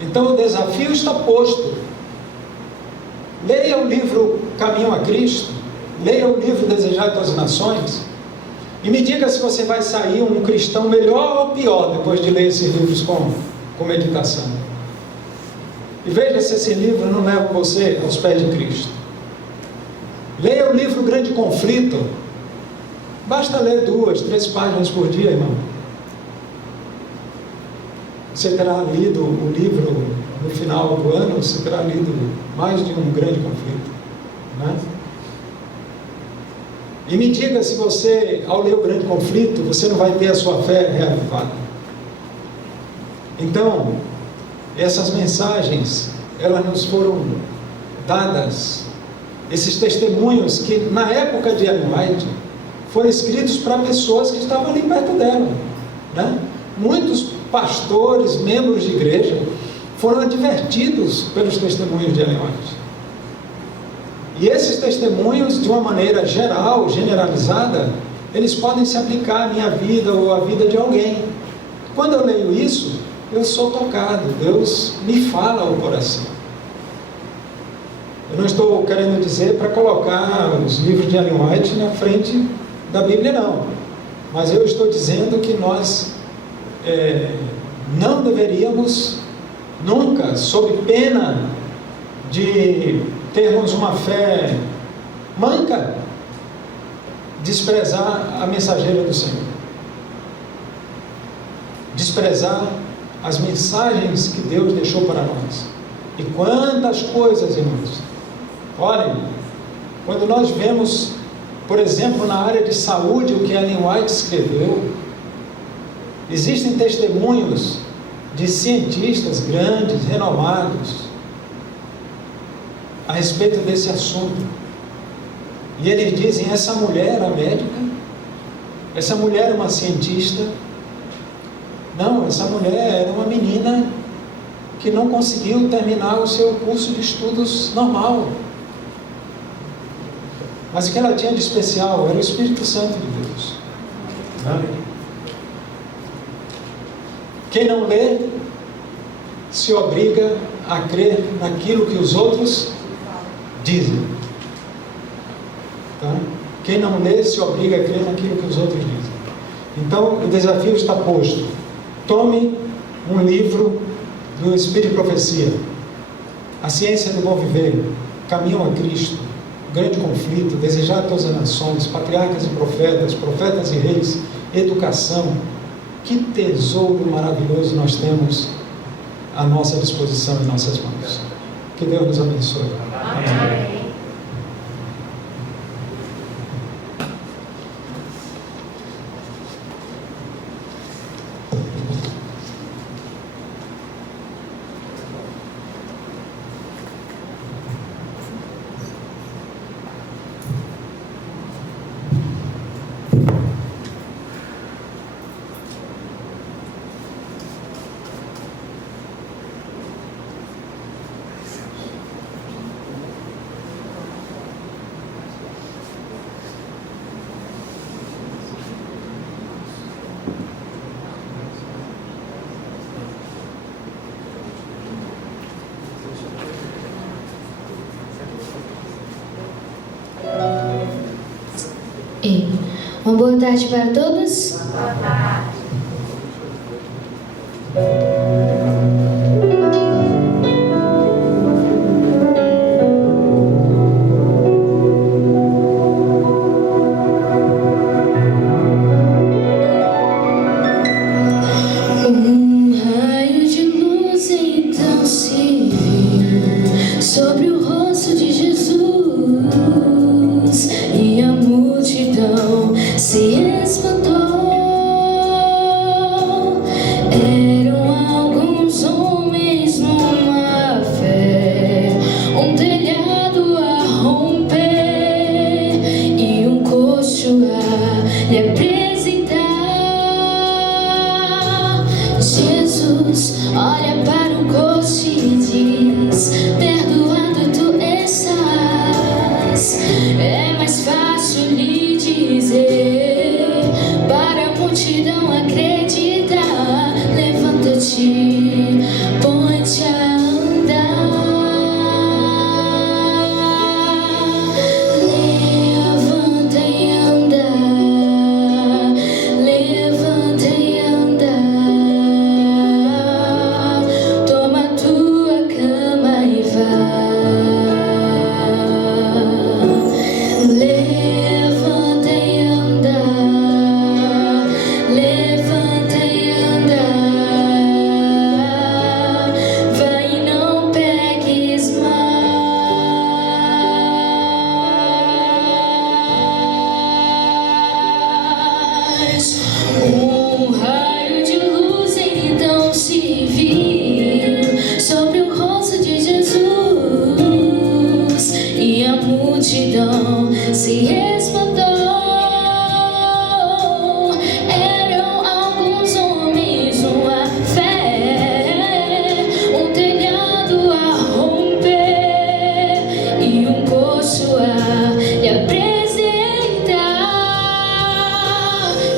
Então o desafio está posto. Leia o livro Caminho a Cristo, leia o livro Desejar de Todas as Nações, e me diga se você vai sair um cristão melhor ou pior depois de ler esses livros com meditação. E veja se esse livro não leva você aos pés de Cristo. Leia o livro Grande Conflito. Basta ler 2, 3 páginas por dia, irmão. Você terá lido o livro no final do ano, você terá lido mais de um grande conflito, né? E me diga se você, ao ler o Grande Conflito, você não vai ter a sua fé reavivada. Então, essas mensagens, elas nos foram dadas, esses testemunhos que na época de Ellen White foram escritos para pessoas que estavam ali perto dela, né? Muitos pastores, membros de igreja, foram advertidos pelos testemunhos de Ellen White. E esses testemunhos, de uma maneira geral, generalizada, eles podem se aplicar à minha vida ou à vida de alguém. Quando eu leio isso, eu sou tocado, Deus me fala ao coração. Eu não estou querendo dizer para colocar os livros de Ellen White na frente da Bíblia, não. Mas eu estou dizendo que nós não deveríamos nunca, sob pena de termos uma fé manca, desprezar a mensageira do Senhor, desprezar as mensagens que Deus deixou para nós. E quantas coisas, irmãos! Olhem, quando nós vemos, por exemplo, na área de saúde, o que Ellen White escreveu, existem testemunhos de cientistas grandes, renomados, a respeito desse assunto. E eles dizem: essa mulher era médica, essa mulher era uma cientista. Não, essa mulher era uma menina que não conseguiu terminar o seu curso de estudos normal. Mas o que ela tinha de especial era o Espírito Santo de Deus. Quem não lê se obriga a crer naquilo que os outros dizem. Tá? Quem não lê se obriga a crer naquilo que os outros dizem. Então o desafio está posto. Tome um livro do Espírito de Profecia, A Ciência do Bom Viver, Caminho a Cristo, Grande Conflito, Desejar de Todas as Nações, Patriarcas e Profetas, Profetas e Reis, Educação. Que tesouro maravilhoso nós temos à nossa disposição em nossas mãos. Que Deus nos abençoe. Amém. Uma boa tarde para todos. Boa tarde. Um raio de luz então se viu sobre o rosto de Jesus, e a multidão se espantou. Eram alguns homens numa fé, um telhado a romper e um coxo a lhe apresentar. Jesus olha para o coxo e diz: perdoado tu estás. É mais fácil lhe dizer, para a multidão acreditar: levanta-te, põe-te a andar. Levanta e anda, levanta e anda. Toma tua cama e vá. Levanta e anda, levanta e anda. Vai e não peques mais. Um raio de luz então se viu sobre o rosto de Jesus, e a multidão se espantou. Eram alguns homens numa fé, um telhado a romper e um coxo a lhe apresentar.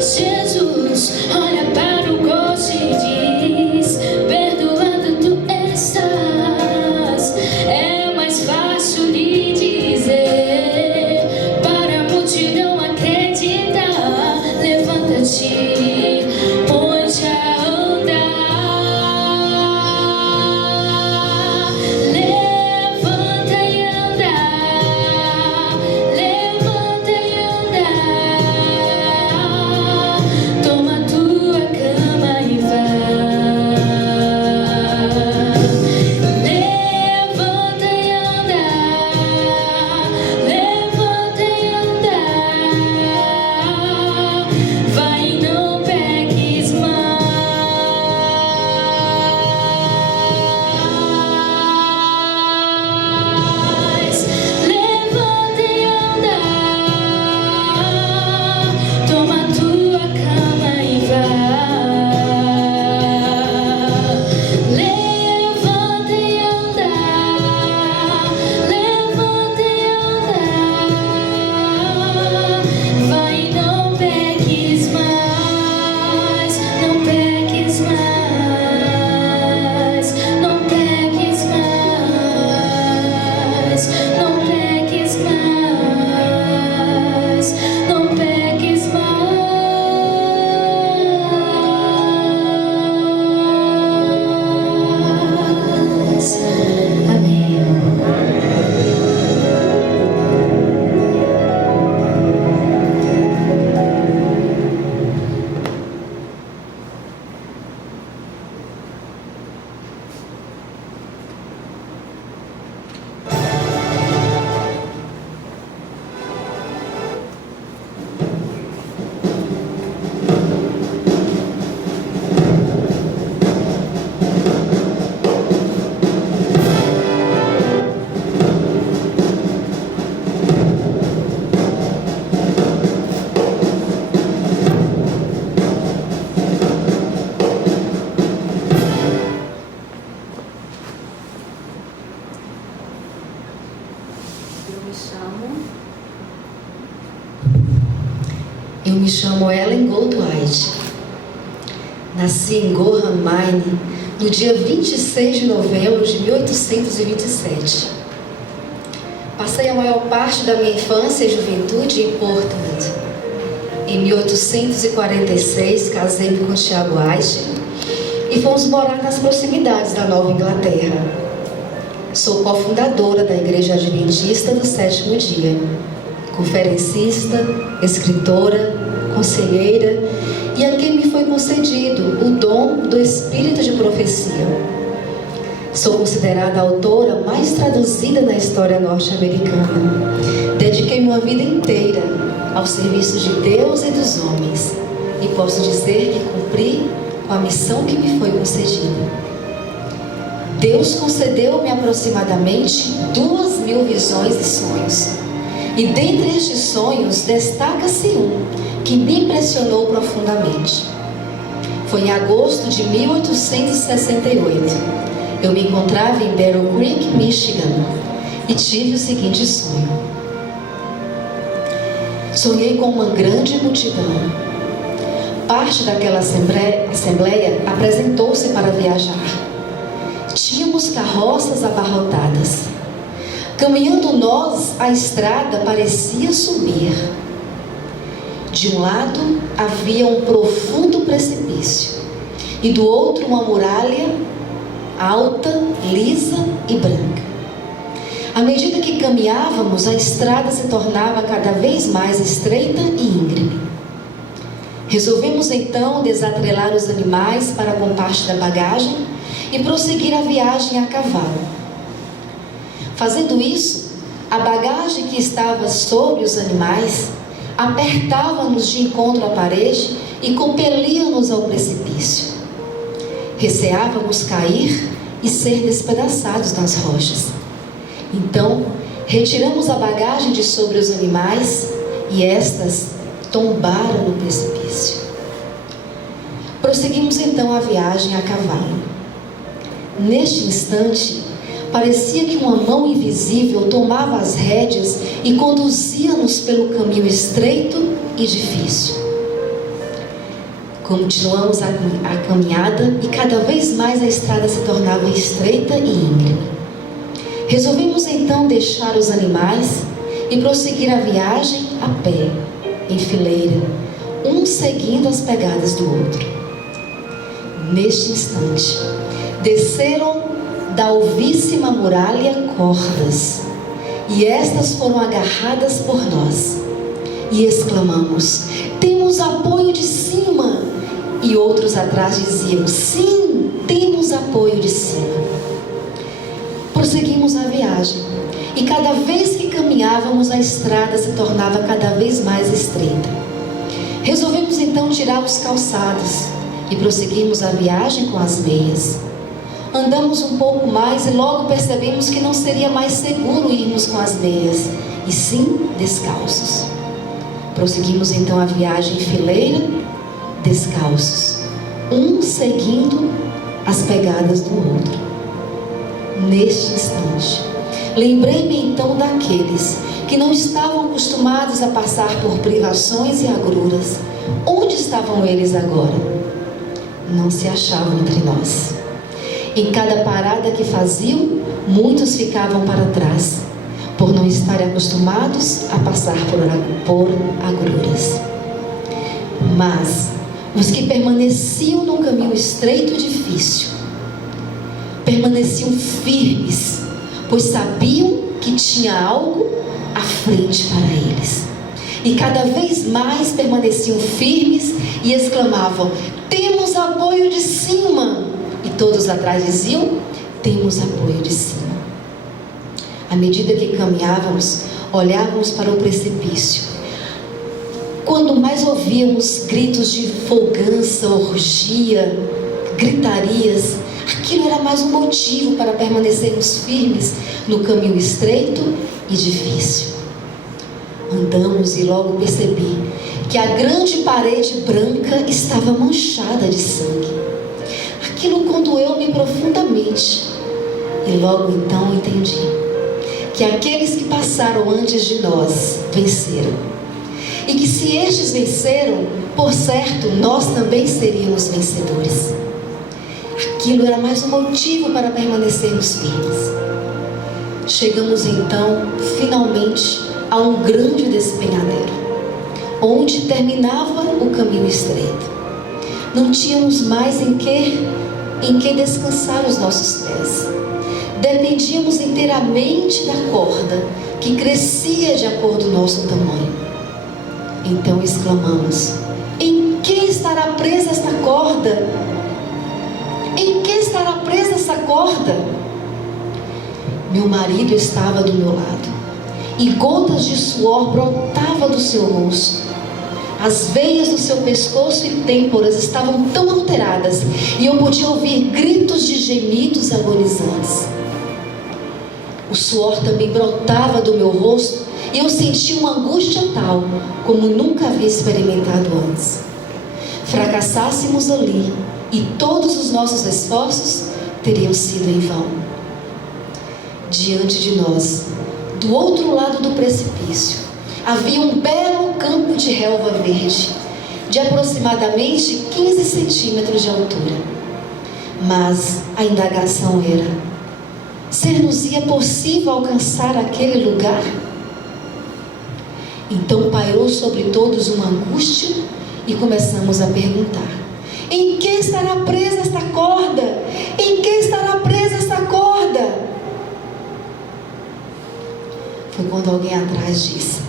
Jesus olha para o coxo e diz: perdoado tu estás. É mais fácil lhe dizer, para a multidão Eu me chamo Ellen Goldwhite. Nasci em Gorham, Maine, no dia 26 de novembro de 1827. Passei a maior parte da minha infância e juventude em Portland. Em 1846, casei-me com Tiago White e fomos morar nas proximidades da Nova Inglaterra. Sou cofundadora da Igreja Adventista do Sétimo Dia, conferencista, escritora, conselheira e a quem me foi concedido o dom do espírito de profecia. Sou considerada a autora mais traduzida na história norte-americana. Dediquei uma vida inteira ao serviço de Deus e dos homens e posso dizer que cumpri com a missão que me foi concedida. Deus concedeu-me aproximadamente 2.000 visões e sonhos. E dentre estes sonhos, destaca-se um que me impressionou profundamente. Foi em agosto de 1868. Eu me encontrava em Battle Creek, Michigan, e tive o seguinte sonho. Sonhei com uma grande multidão. Parte daquela assembleia apresentou-se para viajar. Tínhamos carroças abarrotadas. Caminhando nós, a estrada parecia subir. De um lado havia um profundo precipício e do outro uma muralha alta, lisa e branca. À medida que caminhávamos, a estrada se tornava cada vez mais estreita e íngreme. Resolvemos então desatrelar os animais para com parte da bagagem e prosseguir a viagem a cavalo. Fazendo isso, a bagagem que estava sobre os animais apertava-nos de encontro à parede e compelia-nos ao precipício. Receávamos cair e ser despedaçados nas rochas. Então, retiramos a bagagem de sobre os animais e estas tombaram no precipício. Prosseguimos então a viagem a cavalo. Neste instante, parecia que uma mão invisível tomava as rédeas e conduzia-nos pelo caminho estreito e difícil. Continuamos a caminhada e cada vez mais a estrada se tornava estreita e íngreme. Resolvemos então deixar os animais e prosseguir a viagem a pé, em fileira, um seguindo as pegadas do outro. Neste instante, desceram da alvíssima muralha cordas, e estas foram agarradas por nós. E exclamamos: temos apoio de cima! E outros atrás diziam: sim, temos apoio de cima. Prosseguimos a viagem, e cada vez que caminhávamos, a estrada se tornava cada vez mais estreita. Resolvemos então tirar os calçados e prosseguimos a viagem com as meias. Andamos um pouco mais e logo percebemos que não seria mais seguro irmos com as meias, e sim descalços. Prosseguimos então a viagem em fileira, descalços, um seguindo as pegadas do outro. Neste instante, lembrei-me então daqueles que não estavam acostumados a passar por privações e agruras. Onde estavam eles agora? Não se achavam entre nós. Em cada parada que faziam, muitos ficavam para trás, por não estarem acostumados a passar por agruras. Mas os que permaneciam no caminho estreito e difícil, permaneciam firmes, pois sabiam que tinha algo à frente para eles. E cada vez mais permaneciam firmes e exclamavam: temos apoio de cima! E todos atrás diziam: temos apoio de cima. À medida que caminhávamos, olhávamos para o precipício. Quando mais ouvíamos gritos de folgança, orgia, gritarias, aquilo era mais um motivo para permanecermos firmes no caminho estreito e difícil. Andamos e logo percebi que a grande parede branca estava manchada de sangue. Aquilo condoeu-me profundamente e logo então entendi que aqueles que passaram antes de nós venceram. e que se estes venceram, por certo, nós também seríamos vencedores. Aquilo era mais um motivo para permanecermos firmes. Chegamos então, finalmente, a um grande despenhadeiro, onde terminava o caminho estreito. Não tínhamos mais em que descansar os nossos pés. Dependíamos inteiramente da corda, que crescia de acordo com o nosso tamanho. Então exclamamos: em que estará presa esta corda? Em que estará presa essa corda? Meu marido estava do meu lado, e gotas de suor brotavam do seu rosto. As veias do seu pescoço e têmporas estavam tão alteradas, e eu podia ouvir gritos de gemidos agonizantes. O suor também brotava do meu rosto, e eu sentia uma angústia tal, como nunca havia experimentado antes. Fracassássemos ali, e todos os nossos esforços teriam sido em vão. Diante de nós, do outro lado do precipício, havia um belo campo de relva verde, de aproximadamente 15 centímetros de altura. Mas a indagação era: ser-nos-ia possível alcançar aquele lugar? Então pairou sobre todos uma angústia e começamos a perguntar: em que estará presa esta corda? Em que estará presa esta corda? Foi quando alguém atrás disse: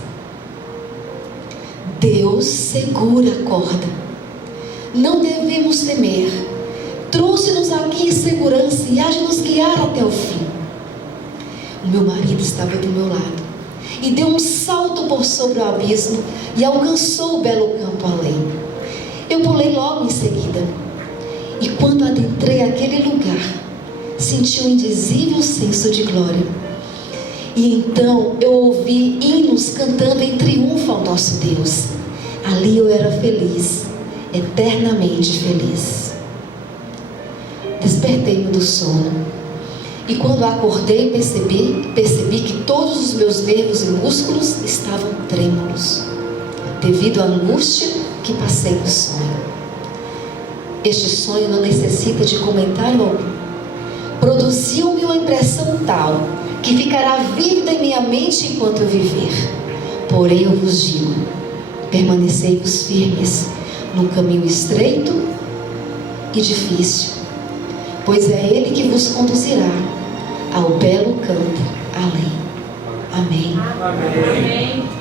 Deus segura a corda. Não devemos temer. Trouxe-nos aqui em segurança e há de nos guiar até o fim. O meu marido estava do meu lado e deu um salto por sobre o abismo e alcançou o belo campo além. Eu pulei logo em seguida, e quando adentrei aquele lugar, senti um indizível senso de glória. E então eu ouvi hinos cantando em triunfo ao nosso Deus. Ali eu era feliz, eternamente feliz. Despertei-me do sono, e quando acordei percebi que todos os meus nervos e músculos estavam trêmulos, devido à angústia que passei no sonho. Este sonho não necessita de comentário algum. Produziu-me uma impressão tal que ficará vívida em minha mente enquanto eu viver. Porém eu vos digo: permanecei-vos firmes no caminho estreito e difícil, pois é Ele que vos conduzirá ao belo campo além. Amém. Amém.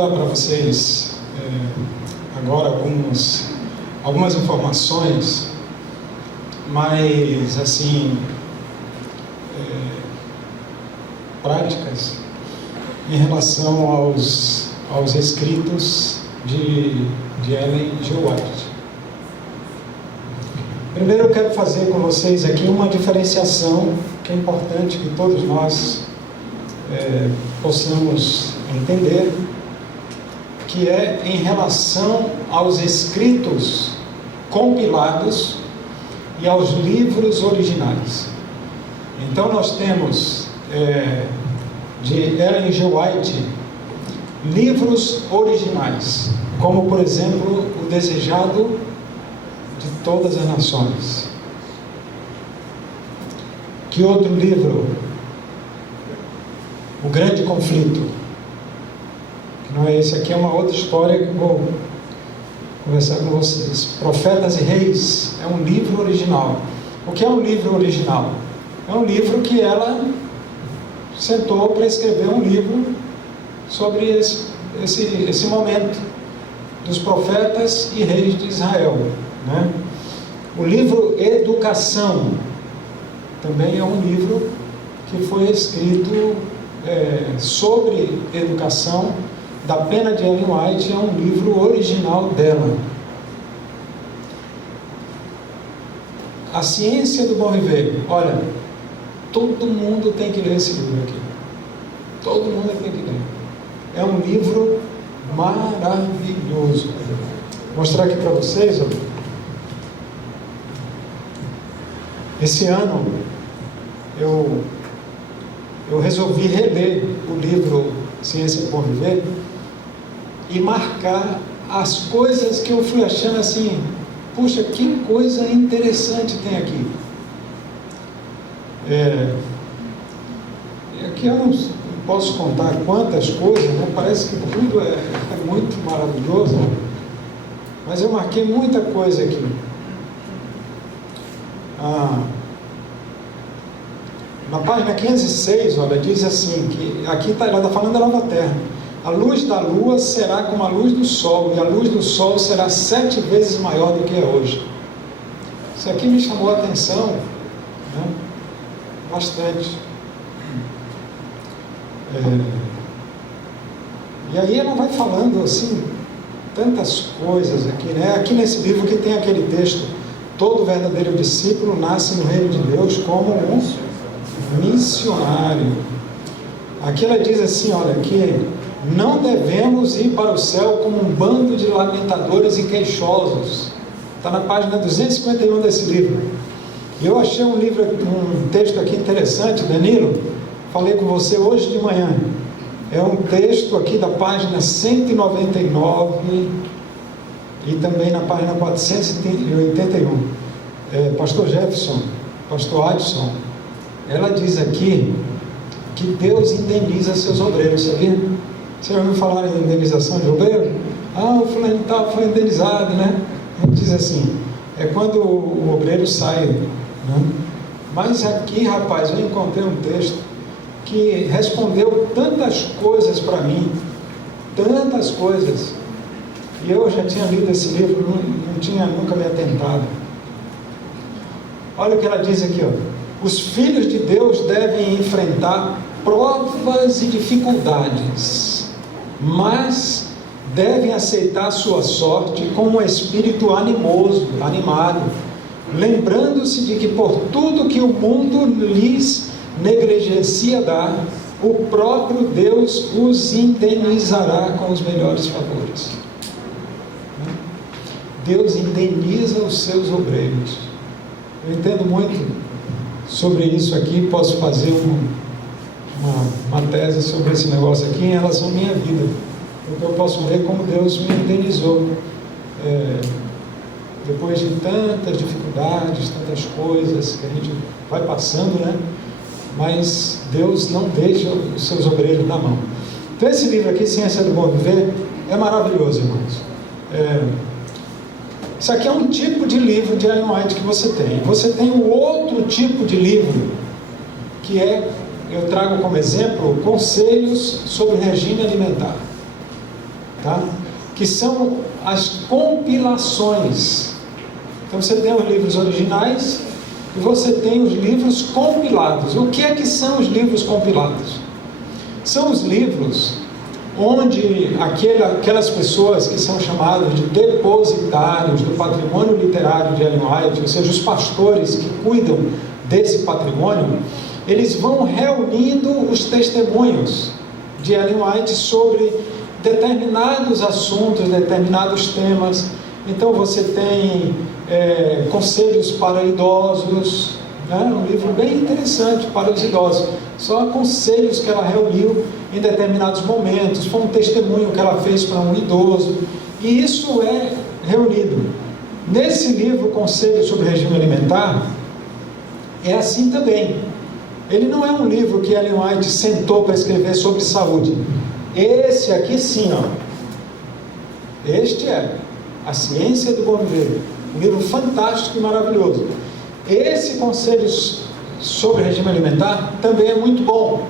dar para vocês agora algumas informações, mas assim, práticas em relação aos escritos de Ellen G. White. Primeiro eu quero fazer com vocês aqui uma diferenciação que é importante que todos nós possamos entender, que é em relação aos escritos compilados e aos livros originais. Então nós temos de Ellen G. White livros originais, como por exemplo O Desejado de Todas as Nações. Que outro livro? O Grande Conflito. Que não é esse aqui, é uma outra história que eu vou conversar com vocês. Profetas e Reis é um livro original. O que é um livro original? É um livro que ela sentou para escrever um livro sobre esse momento dos profetas e reis de Israel, né? O livro Educação também é um livro que foi escrito sobre educação, da pena de Ellen White, é um livro original dela. A Ciência do Bom Viver, olha, todo mundo tem que ler esse livro aqui. Todo mundo tem que ler. É um livro maravilhoso. Vou mostrar aqui para vocês. Ó. Esse ano eu resolvi reler o livro Ciência do Bom Viver e marcar as coisas que eu fui achando assim, puxa, que coisa interessante tem aqui. Aqui eu não posso contar quantas coisas, né? Parece que tudo é muito maravilhoso, mas eu marquei muita coisa aqui. Na página 506, olha, diz assim, que aqui ela está falando da nova terra. A luz da lua será como a luz do sol, e a luz do sol será 7 vezes maior do que é hoje. Isso aqui me chamou a atenção, né? Bastante. E aí ela vai falando assim, tantas coisas aqui, né? Aqui nesse livro que tem aquele texto: todo verdadeiro discípulo nasce no reino de Deus como um missionário. Aqui ela diz assim, olha, que não devemos ir para o céu como um bando de lamentadores e queixosos. Está na página 251 desse livro. E eu achei um texto aqui interessante, Danilo, falei com você hoje de manhã. É um texto aqui da página 199 e também na página 481. Pastor Jefferson, Pastor Adson, ela diz aqui que Deus indeniza seus obreiros, sabia? Você já ouviu falar em indenização de obreiro? O fulano e tal foi indenizado, né? Ele diz assim, é quando o obreiro sai, né? Mas aqui, rapaz, eu encontrei um texto que respondeu tantas coisas para mim, tantas coisas, e eu já tinha lido esse livro, não tinha nunca me atentado. Olha o que ela diz aqui, ó. Os filhos de Deus devem enfrentar provas e dificuldades, mas devem aceitar sua sorte com um espírito animado, lembrando-se de que por tudo que o mundo lhes negligencia dar, o próprio Deus os indenizará com os melhores favores. Deus indeniza os seus obreiros. Eu entendo muito sobre isso aqui, posso fazer uma tese sobre esse negócio aqui em relação à minha vida, porque eu posso ver como Deus me indenizou, depois de tantas dificuldades, tantas coisas que a gente vai passando, né? Mas Deus não deixa os seus obreiros na mão. Então esse livro aqui, Ciência do Bom Viver, é maravilhoso, irmãos. Isso aqui é um tipo de livro de Ellen White que você tem. Você tem um outro tipo de livro, que eu trago como exemplo, Conselhos sobre Regime Alimentar. tá? Que são as compilações. Então você tem os livros originais e você tem os livros compilados. O que é que são os livros compilados? São os livros onde aquelas pessoas que são chamadas de depositários do patrimônio literário de Ellen White, ou seja, os pastores que cuidam desse patrimônio, eles vão reunindo os testemunhos de Ellen White sobre determinados assuntos, determinados temas. Então você tem conselhos para idosos, né? Um livro bem interessante para os idosos, só conselhos que ela reuniu em determinados momentos, foi um testemunho que ela fez para um idoso, e isso é reunido. Nesse livro, Conselhos sobre Regime Alimentar, é assim também. Ele não é um livro que Ellen White sentou para escrever sobre saúde. Esse aqui sim, ó. Este é A Ciência do Bom Viver, um livro fantástico e maravilhoso. Esse Conselhos sobre Regime Alimentar também é muito bom.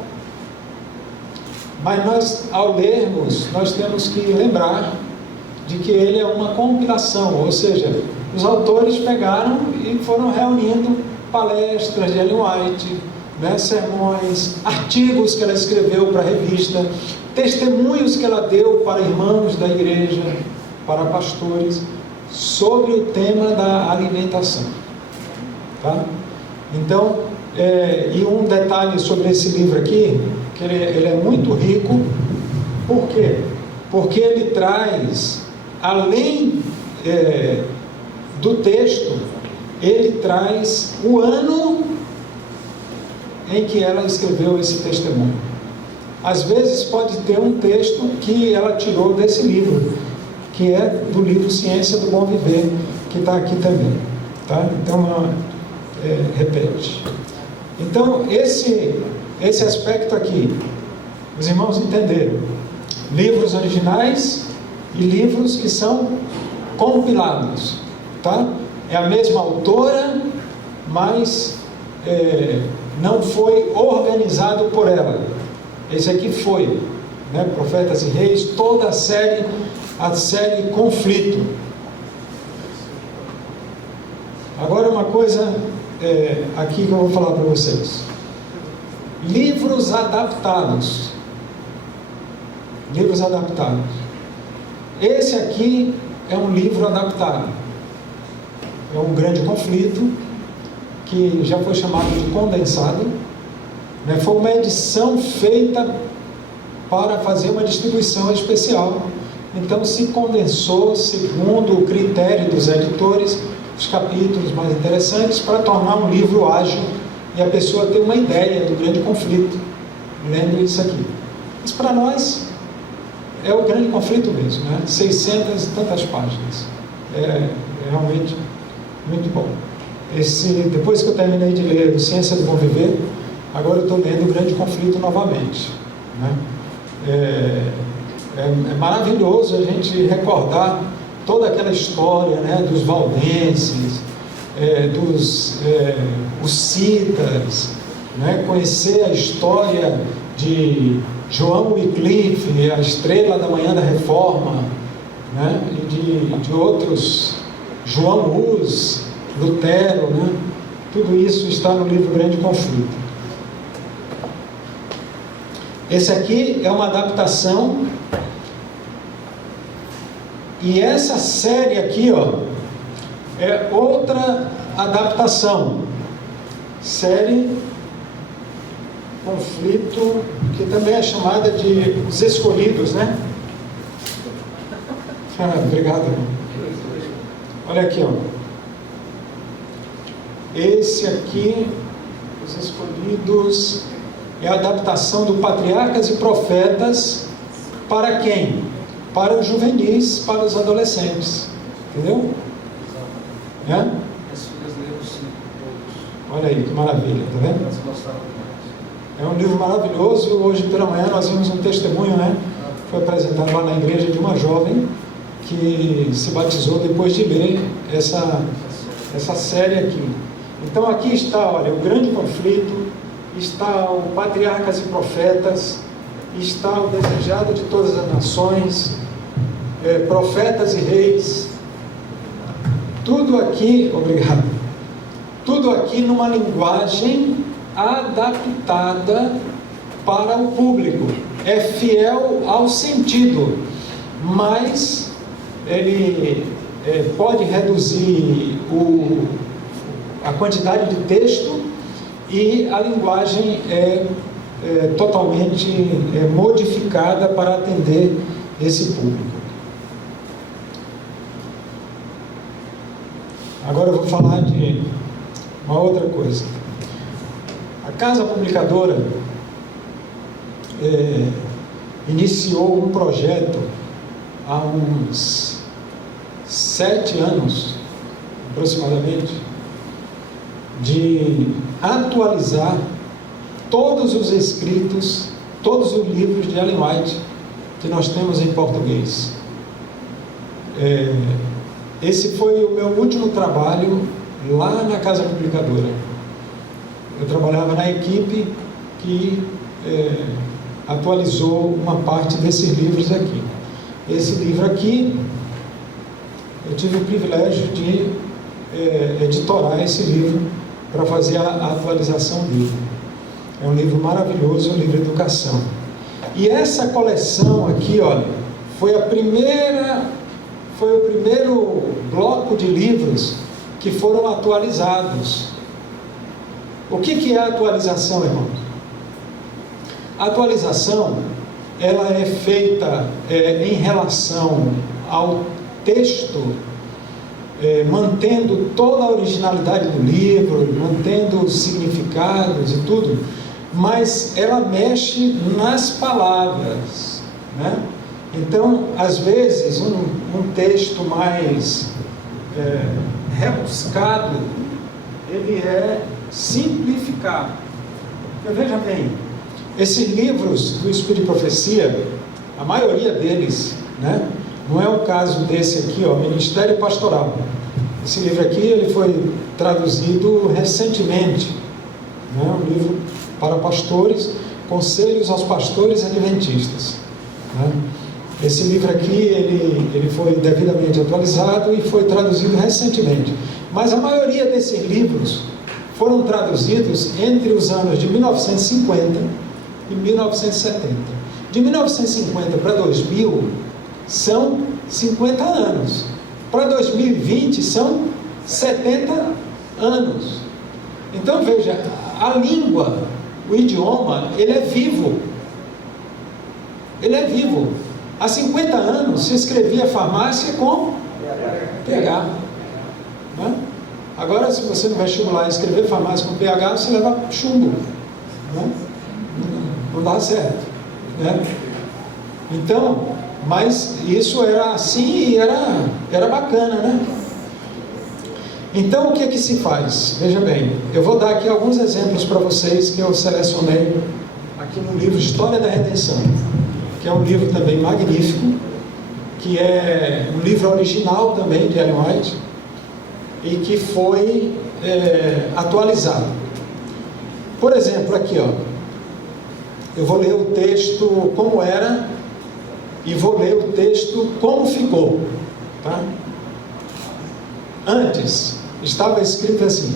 Mas nós, ao lermos, nós temos que lembrar de que ele é uma compilação, ou seja, os autores pegaram e foram reunindo palestras de Ellen White, né, sermões, artigos que ela escreveu para a revista, testemunhos que ela deu para irmãos da igreja, para pastores, sobre o tema da alimentação. Tá? Então, e um detalhe sobre esse livro aqui, que ele é muito rico. Por quê? Porque ele traz, além do texto, ele traz o ano em que ela escreveu esse testemunho. Às vezes pode ter um texto que ela tirou desse livro, que é do livro Ciência do Bom Viver, que está aqui também. Tá? Então, repete. Então, esse aspecto aqui, os irmãos entenderam. Livros originais e livros que são compilados. Tá? É a mesma autora, mas não foi organizado por ela. Esse aqui foi, né? Profetas e Reis, toda a série Conflito. Agora uma coisa aqui que eu vou falar para vocês. Livros adaptados. Livros adaptados. Esse aqui é um livro adaptado. É um grande conflito, que já foi chamado de condensado. Né? Foi uma edição feita para fazer uma distribuição especial. Então se condensou, segundo o critério dos editores, os capítulos mais interessantes, para tornar um livro ágil e a pessoa ter uma ideia do grande conflito, lendo isso aqui. Mas para nós é o grande conflito mesmo, né? 600 e tantas páginas. É realmente muito bom. Depois que eu terminei de ler o Ciência do Bom Viver, agora eu estou lendo o Grande Conflito novamente, né? É maravilhoso a gente recordar toda aquela história, né, dos valdenses, dos hussitas, né, conhecer a história de João Wycliffe, a estrela da manhã da Reforma, né, e de outros, João Hus, Lutero, né, tudo isso está no livro Grande Conflito. Esse aqui é uma adaptação. E essa série aqui, ó, é outra adaptação. Série Conflito, que também é chamada de Os Escolhidos, né? Obrigado. Olha aqui, ó. Esse aqui, Os Escolhidos, é a adaptação do Patriarcas e Profetas para quem? Para os juvenis, para os adolescentes. Entendeu? É? Olha aí, que maravilha, tá vendo? É um livro maravilhoso. Hoje pela manhã nós vimos um testemunho, né? Foi apresentado lá na igreja de uma jovem que se batizou depois de ler essa série aqui. Então aqui está, olha, o Grande Conflito, está o Patriarcas e Profetas, está o Desejado de Todas as Nações, Profetas e Reis. Tudo aqui, obrigado. Tudo aqui numa linguagem adaptada para o público. É fiel ao sentido, mas ele pode reduzir a quantidade de texto, e a linguagem é totalmente modificada para atender esse público. Agora eu vou falar de uma outra coisa. A Casa Publicadora iniciou um projeto há uns 7 anos, aproximadamente, de atualizar todos os escritos, todos os livros de Ellen White que nós temos em português. Esse foi o meu último trabalho lá na Casa Publicadora. Eu trabalhava na equipe que atualizou uma parte desses livros aqui. Esse livro aqui, eu tive o privilégio de editorar esse livro para fazer a atualização dele. É um livro maravilhoso, um livro de educação. E essa coleção aqui, olha, foi o primeiro bloco de livros que foram atualizados. O que é a atualização, irmãos? A atualização, ela é feita em relação ao texto, mantendo toda a originalidade do livro, mantendo os significados e tudo, mas ela mexe nas palavras, né? Então, às vezes, um texto mais rebuscado, ele é simplificado. Porque, veja bem, esses livros do Espírito de Profecia, a maioria deles, né? Não é o caso desse aqui, ó, Ministério Pastoral. Esse livro aqui, ele foi traduzido recentemente, né? Um livro para pastores, Conselhos aos Pastores Adventistas, né? Esse livro aqui, ele foi devidamente atualizado e foi traduzido recentemente. Mas a maioria desses livros foram traduzidos entre os anos de 1950 e 1970. De 1950 para 2000, são 50 anos. Para 2020, são 70 anos. Então, veja, a língua, o idioma, ele é vivo. Ele é vivo. Há 50 anos se escrevia farmácia com PH. Né? Agora, se você no vestibular escrever farmácia com PH, você leva chumbo. Né? Não dá certo. Né? Então, mas isso era assim e era bacana, né? Então, o que é que se faz? Veja bem, eu vou dar aqui alguns exemplos para vocês que eu selecionei aqui no livro História da Redenção, que é um livro também magnífico, que é um livro original também de Ellen White e que foi atualizado. Por exemplo, aqui, ó, eu vou ler o texto como era e vou ler o texto como ficou, tá? Antes estava escrito assim,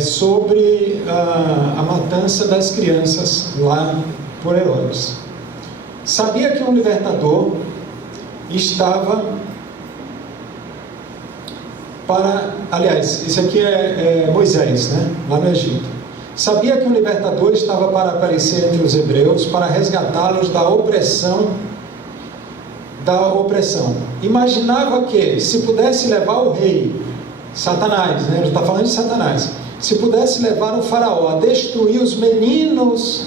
sobre a matança das crianças lá por Herodes. Sabia que um libertador estava aliás, isso aqui é Moisés, né? Lá no Egito. Sabia que um libertador estava para aparecer entre os hebreus, para resgatá-los da opressão. Imaginava que, se pudesse levar o rei, Satanás, né? Ele está falando de Satanás, se pudesse levar o faraó a destruir os meninos,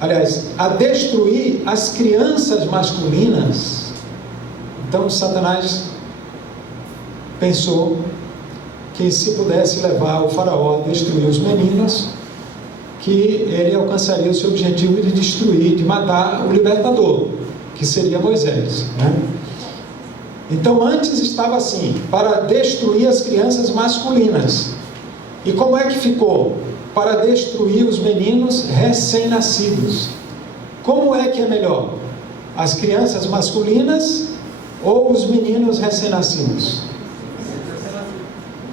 aliás, a destruir as crianças masculinas, então Satanás pensou que se pudesse levar o faraó a destruir os meninos, que ele alcançaria o seu objetivo de destruir, de matar o libertador, que seria Moisés, né? Então antes estava assim, para destruir as crianças masculinas. E como é que ficou? Para destruir os meninos recém-nascidos. como é que é melhor? As crianças masculinas ou os meninos recém-nascidos?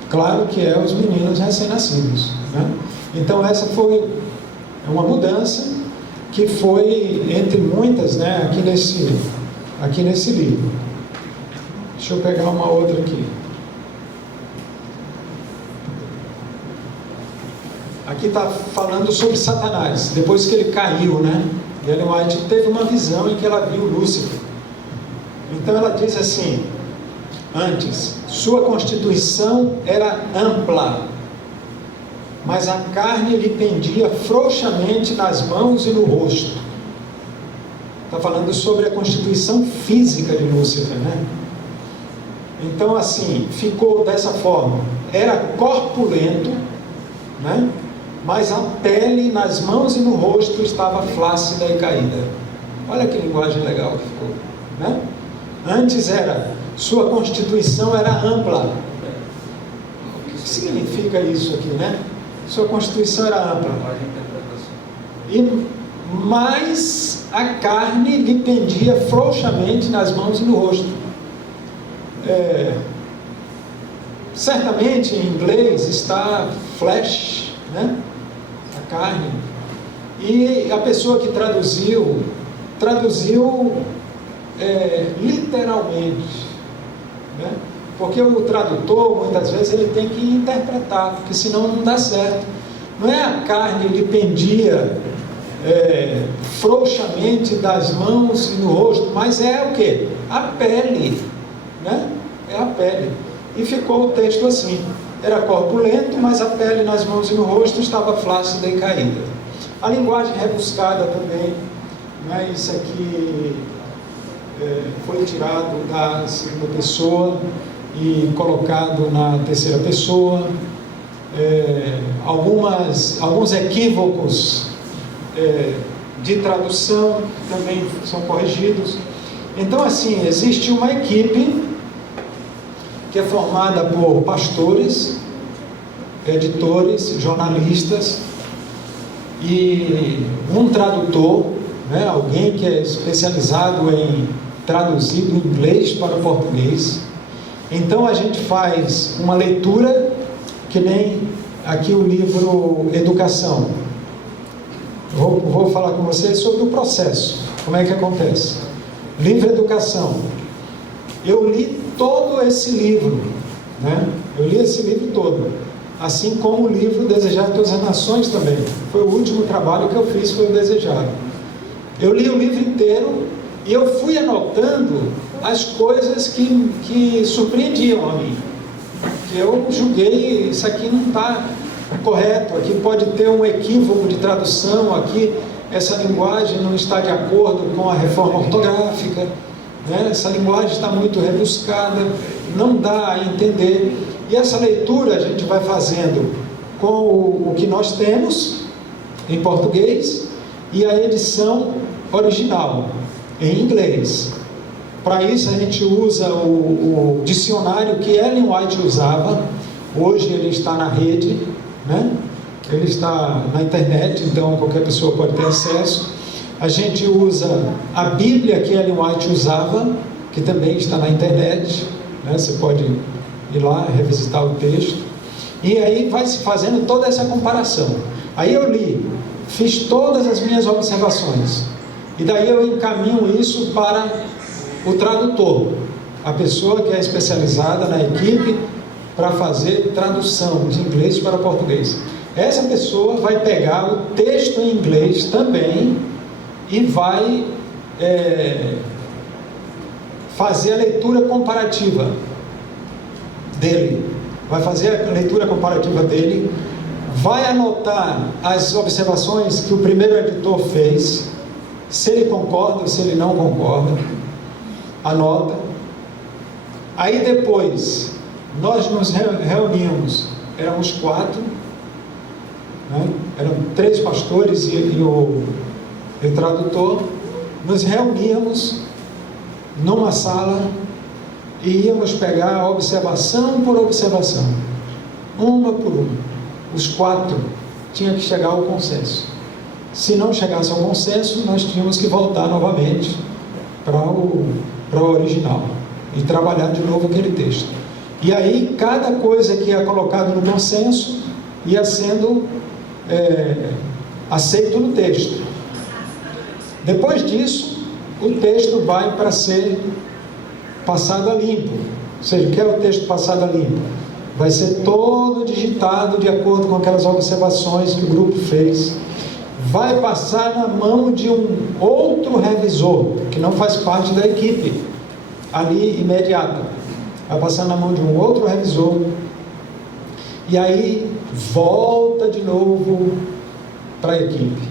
Claro que é os meninos recém-nascidos, né? Então essa foi uma mudança que foi entre muitas, né, aqui nesse livro. Deixa eu pegar uma outra aqui. Aqui está falando sobre Satanás, depois que ele caiu, né? E Ellen White teve uma visão em que ela viu Lúcifer. Então ela diz assim: antes, sua constituição era ampla, mas a carne lhe pendia frouxamente nas mãos e no rosto. Está falando sobre a constituição física de Lúcifer, né? Então assim, ficou dessa forma: era corpulento, né? Mas a pele nas mãos e no rosto estava flácida e caída. Olha que linguagem legal que ficou, né? Antes sua constituição era ampla. O que significa isso aqui, né? Sua constituição era ampla. Mas a carne lhe pendia frouxamente nas mãos e no rosto. Certamente em inglês está flesh, né? A carne. E a pessoa que traduziu literalmente, né? Porque o tradutor muitas vezes ele tem que interpretar, porque senão não dá certo. Não é a carne lhe pendia frouxamente das mãos e no rosto, mas é o que? A pele, né? É a pele. E ficou o texto assim: era corpulento, mas a pele nas mãos e no rosto estava flácida e caída. A linguagem rebuscada também, né? Isso aqui foi tirado da segunda pessoa e colocado na terceira pessoa. Alguns equívocos de tradução também são corrigidos. Então assim, existe uma equipe que é formada por pastores, editores, jornalistas e um tradutor, né, alguém que é especializado em traduzir do inglês para o português. Então a gente faz uma leitura, que nem aqui o livro Educação. Vou falar com vocês sobre o processo, como é que acontece. Livro Educação. Eu li todo esse livro, né? Eu li esse livro todo, assim como o livro Desejado de Todas as Nações também. Foi o último trabalho que eu fiz, foi o Desejado. Eu li o livro inteiro e eu fui anotando as coisas que surpreendiam a mim. Que eu julguei, isso aqui não está correto, aqui pode ter um equívoco de tradução, aqui essa linguagem não está de acordo com a reforma ortográfica, né? Essa linguagem está muito rebuscada, não dá a entender. E essa leitura a gente vai fazendo com o que nós temos em português e a edição original em inglês. Para isso a gente usa o dicionário que Ellen White usava. Hoje ele está na rede, né? Ele está na internet, então qualquer pessoa pode ter acesso. A gente usa a Bíblia que Ellen White usava, que também está na internet, né? Você pode ir lá revisitar o texto. E aí vai se fazendo toda essa comparação. Aí eu li, fiz todas as minhas observações. E daí eu encaminho isso para o tradutor, a pessoa que é especializada na equipe para fazer tradução de inglês para português. Essa pessoa vai pegar o texto em inglês também e vai fazer a leitura comparativa dele. Vai fazer a leitura comparativa dele, vai anotar as observações que o primeiro editor fez, se ele concorda ou se ele não concorda, anota. Aí depois nós nos reunimos, éramos 4, né? Eram 3 pastores e o tradutor. Nos reuníamos numa sala e íamos pegar observação por observação, uma por uma. Os 4 tinham que chegar ao consenso. Se não chegasse ao consenso, nós tínhamos que voltar novamente para o original e trabalhar de novo aquele texto. E aí, cada coisa que ia colocado no consenso ia sendo aceito no texto. Depois disso, o texto vai para ser passado a limpo. Ou seja, o que é o texto passado a limpo? Vai ser todo digitado de acordo com aquelas observações que o grupo fez. Vai passar na mão de um outro revisor, que não faz parte da equipe ali imediata. Vai passar na mão de um outro revisor. E aí volta de novo para a equipe.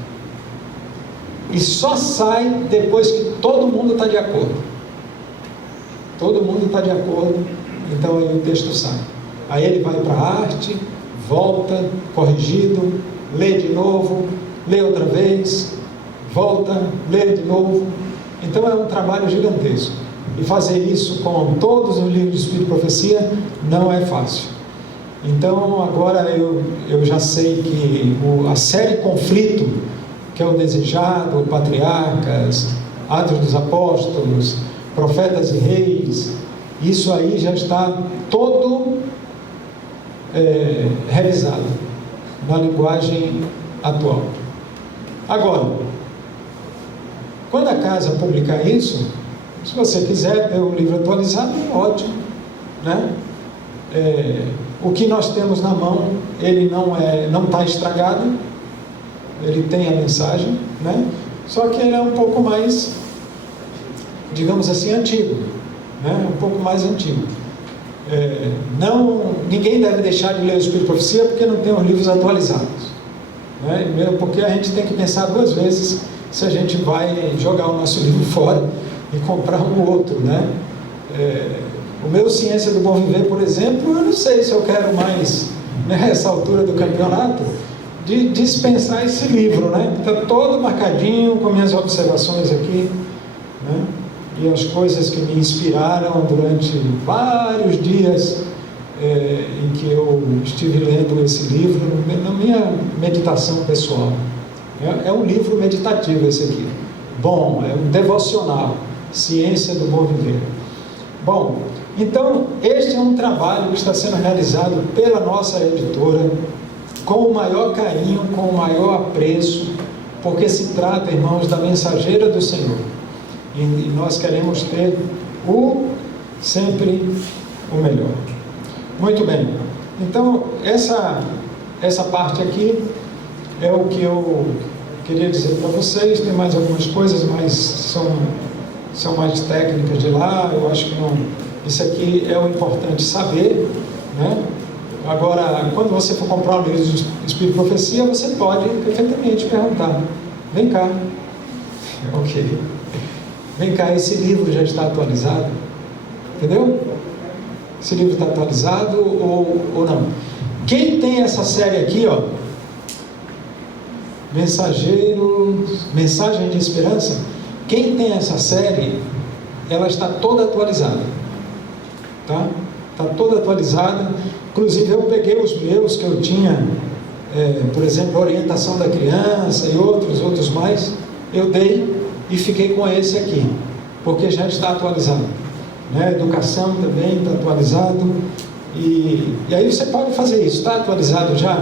E só sai depois que todo mundo está de acordo. Todo mundo está de acordo, então aí o texto sai. Aí ele vai para a arte, volta, corrigido, lê de novo, lê outra vez, volta, lê de novo. Então é um trabalho gigantesco. E fazer isso com todos os livros de Espírito e Profecia não é fácil. Então agora eu já sei que a série Conflito, que é o Desejado, o Patriarcas, Atos dos Apóstolos, Profetas e Reis, isso aí já está todo revisado na linguagem atual. Agora, quando a casa publicar isso, se você quiser ter um livro atualizado, ótimo, né? O que nós temos na mão, ele não está estragado, ele tem a mensagem, né? Só que ele é um pouco mais, digamos assim, antigo, né? Um pouco mais antigo. Ninguém deve deixar de ler o Espírito e Profecia porque não tem os livros atualizados, né? Mesmo porque a gente tem que pensar duas vezes se a gente vai jogar o nosso livro fora e comprar um outro, né? O meu Ciência do Bom Viver, por exemplo, eu não sei se eu quero mais, nessa altura do campeonato, de dispensar esse livro, né? Está todo marcadinho com minhas observações aqui, né? E as coisas que me inspiraram durante vários dias em que eu estive lendo esse livro, na minha meditação pessoal. É um livro meditativo esse aqui. Bom, é um devocional, Ciência do Bom Viver. Bom, então, este é um trabalho que está sendo realizado pela nossa editora, com o maior carinho, com o maior apreço, porque se trata, irmãos, da mensageira do Senhor. E nós queremos ter sempre o melhor. Muito bem. Então, essa parte aqui é o que eu queria dizer para vocês. Tem mais algumas coisas, mas são mais técnicas de lá. Eu acho que não. Isso aqui é o importante saber, né? Agora, quando você for comprar um livro de Espírito e Profecia, você pode perfeitamente perguntar: vem cá, ok, vem cá, esse livro já está atualizado? Entendeu? Esse livro está atualizado ou não? Quem tem essa série aqui, ó, Mensagem de Esperança, quem tem essa série, ela está toda atualizada, tá? Está toda atualizada. Inclusive eu peguei os meus que eu tinha, por exemplo, Orientação da Criança e outros mais, eu dei e fiquei com esse aqui, porque já está atualizado, né? Educação também está atualizado, e aí você pode fazer isso. Está atualizado já,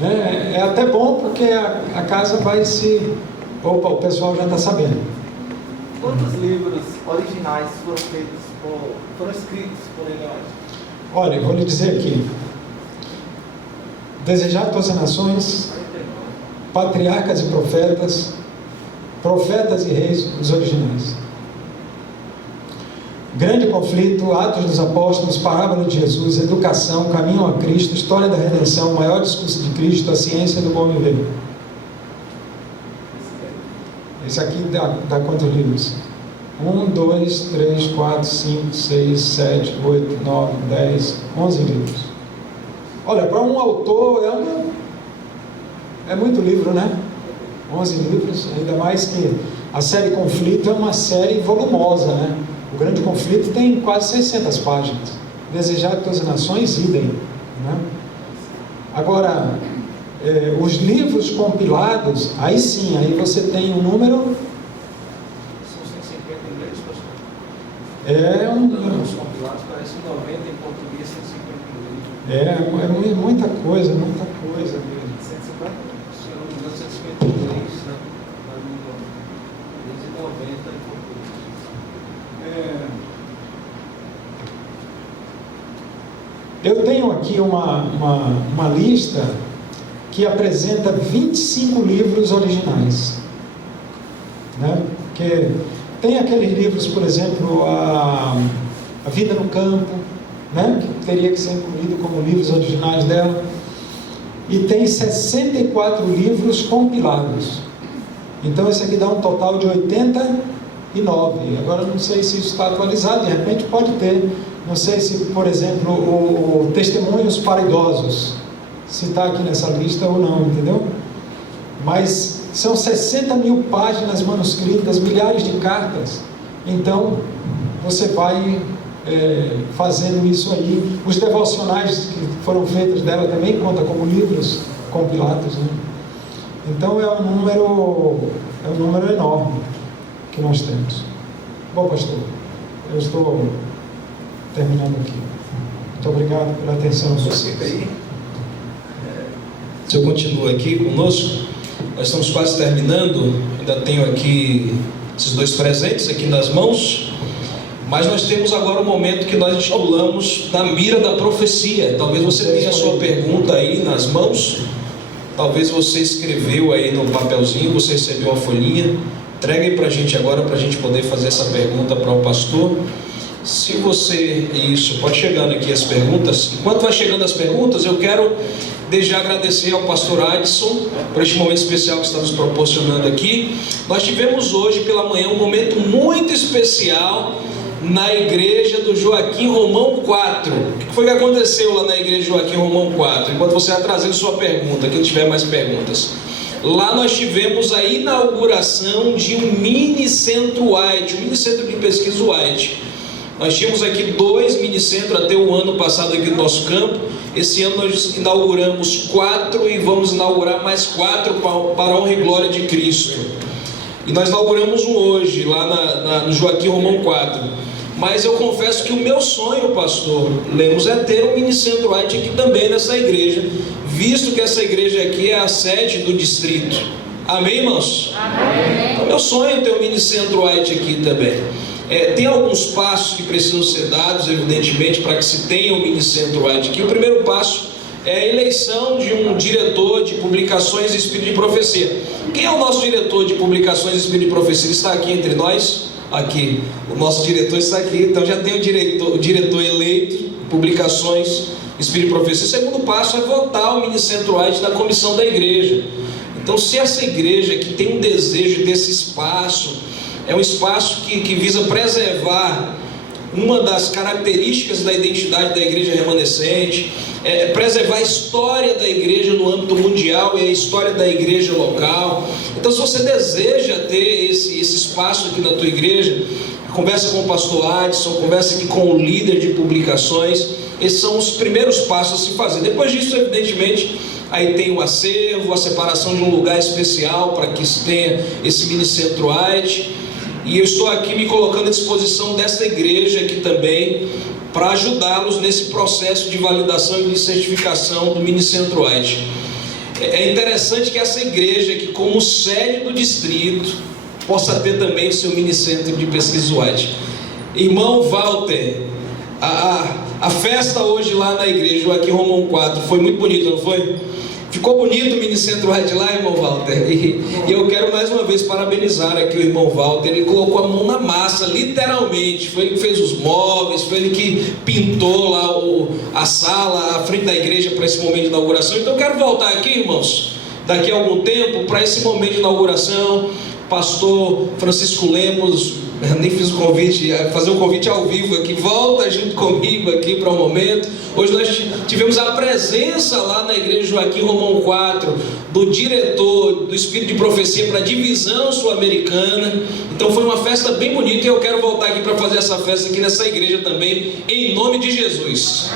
né? É até bom, porque a casa vai o pessoal já está sabendo. Quantos livros originais foram escritos por ele hoje? Olha, eu vou lhe dizer aqui: Desejado a todas as nações, Patriarcas e Profetas, Profetas e Reis, os originais. Grande Conflito, Atos dos Apóstolos, Parábola de Jesus, Educação, Caminho a Cristo, História da Redenção, Maior Discurso de Cristo, A Ciência do Bom Viver. Esse aqui dá quantos livros? 1, 2, 3, 4, 5, 6, 7, 8, 9, 10, 11 livros. Olha, para um autor é muito livro, né? 11 livros, ainda mais que a série Conflito é uma série volumosa, né? O Grande Conflito tem quase 600 páginas. Desejado a todas as nações, idem, né? Agora, os livros compilados, aí sim, aí você tem um número. São 150 em inglês, pastor? É um número. Os compilados parecem 90 em português, 150 em inglês. É muita coisa mesmo. 150? Se eu não me engano, 150 em inglês, né? Na língua. 90 em português. Eu tenho aqui uma lista que apresenta 25 livros originais, né? Porque tem aqueles livros, por exemplo, a Vida no Campo, né? Que teria que ser incluído como livros originais dela, e tem 64 livros compilados. Então esse aqui dá um total de 89. Agora não sei se isso está atualizado, de repente pode ter. Não sei se, por exemplo, o Testemunhos para Idosos, se está aqui nessa lista ou não, entendeu? Mas são 60 mil páginas manuscritas, milhares de cartas. Então, você vai fazendo isso aí. Os devocionais que foram feitos dela também contam como livros compilados, né? Então, é um número enorme que nós temos. Bom, pastor, eu estou terminando aqui. Muito obrigado pela atenção de vocês. Se eu continuo aqui conosco, nós estamos quase terminando. Ainda tenho aqui esses dois presentes aqui nas mãos, mas nós temos agora um momento que nós estipulamos na mira da profecia. Talvez você tenha a sua pergunta aí nas mãos, talvez você escreveu aí no papelzinho, você recebeu a folhinha. Entregue aí para a gente agora, para a gente poder fazer essa pergunta para o pastor. Se você... Isso, pode chegando aqui as perguntas. Enquanto vai chegando as perguntas, eu quero desde já agradecer ao pastor Adson por este momento especial que está nos proporcionando aqui. Nós tivemos hoje pela manhã um momento muito especial na igreja do Joaquim Romão 4. O que foi que aconteceu lá na igreja Joaquim Romão 4? Enquanto você vai trazendo sua pergunta, quem tiver mais perguntas. Lá nós tivemos a inauguração de um mini centro White, um mini centro de pesquisa White. Nós tínhamos aqui 2 minicentros até o ano passado aqui no nosso campo. Esse ano nós inauguramos 4 e vamos inaugurar mais 4 para a honra e glória de Cristo. E nós inauguramos um hoje, lá no Joaquim Romão 4. Mas eu confesso que o meu sonho, pastor Lemos, é ter um minicentro White aqui também nessa igreja, visto que essa igreja aqui é a sede do distrito. Amém, irmãos? Amém. Então, meu sonho é ter um minicentro White aqui também. Tem alguns passos que precisam ser dados, evidentemente, para que se tenha um minicentro White aqui. O primeiro passo é a eleição de um diretor de publicações e Espírito de Profecia. Quem é o nosso diretor de publicações e Espírito de Profecia? Ele está aqui entre nós? Aqui, o nosso diretor está aqui. Então já tem o diretor eleito, publicações, Espírito de Profecia. O segundo passo é votar o minicentro White na comissão da igreja. Então, se essa igreja que tem um desejo desse espaço, é um espaço que visa preservar uma das características da identidade da igreja remanescente, preservar a história da igreja no âmbito mundial e a história da igreja local. Então, se você deseja ter esse espaço aqui na tua igreja, conversa com o pastor Adson, conversa aqui com o líder de publicações. Esses são os primeiros passos a se fazer. Depois disso, evidentemente, aí tem o acervo, a separação de um lugar especial para que se tenha esse minicentro White. E eu estou aqui me colocando à disposição dessa igreja aqui também, para ajudá-los nesse processo de validação e de certificação do minicentro White. É interessante que essa igreja aqui, como sede do distrito, possa ter também o seu minicentro de pesquisa White. Irmão Walter, a festa hoje lá na igreja Joaquim Romão 4 foi muito bonita, não foi? Ficou bonito o minicentro White lá, irmão Walter. E eu quero mais uma vez parabenizar aqui o irmão Walter. Ele colocou a mão na massa, literalmente. Foi ele que fez os móveis, foi ele que pintou lá a sala, à frente da igreja para esse momento de inauguração. Então eu quero voltar aqui, irmãos, daqui a algum tempo, para esse momento de inauguração. Pastor Francisco Lemos, nem fiz o convite, fazer um convite ao vivo aqui, volta junto comigo aqui para o momento. Hoje nós tivemos a presença lá na igreja Joaquim Romão 4 do diretor do Espírito de Profecia para a divisão sul-americana. Então foi uma festa bem bonita e eu quero voltar aqui para fazer essa festa aqui nessa igreja também, em nome de Jesus.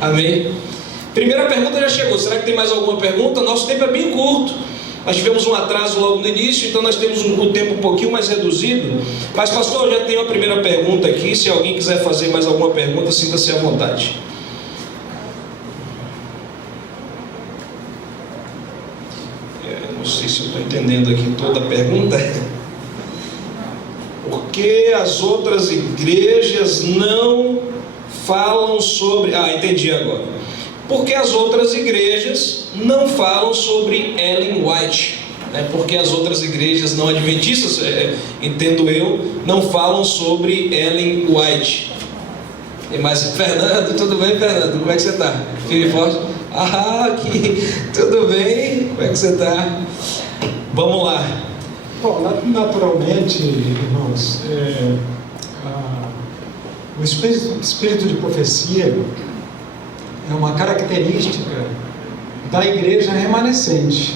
Amém. Primeira pergunta já chegou. Será que tem mais alguma pergunta? Nosso tempo é bem curto. Nós tivemos um atraso logo no início, então nós temos o tempo um pouquinho mais reduzido. Mas, pastor, já tenho a primeira pergunta aqui. Se alguém quiser fazer mais alguma pergunta, sinta-se à vontade. Não sei se eu estou entendendo aqui toda a pergunta. Por que as outras igrejas não falam sobre... entendi agora. Porque as outras igrejas não falam sobre Ellen White, né? Porque as outras igrejas não adventistas, entendo eu, não falam sobre Ellen White. Mas, Fernando, tudo bem, Fernando? Como é que você está? Firme e forte? Aqui, tudo bem? Como é que você está? Vamos lá. Bom, naturalmente, irmãos, o espírito de profecia é uma característica da igreja remanescente,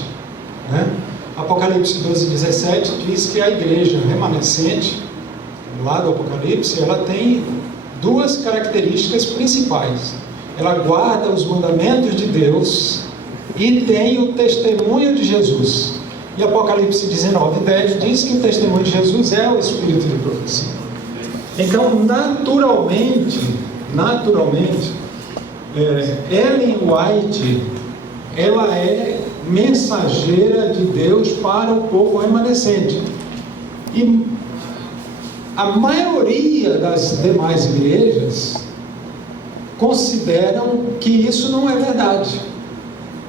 né? Apocalipse 12:17 diz que a igreja remanescente, lá do Apocalipse, ela tem duas características principais. Ela guarda os mandamentos de Deus e tem o testemunho de Jesus. E Apocalipse 19:10 diz que o testemunho de Jesus é o espírito de profecia. Então, naturalmente, Ellen White, ela é mensageira de Deus para o povo remanescente. E a maioria das demais igrejas consideram que isso não é verdade,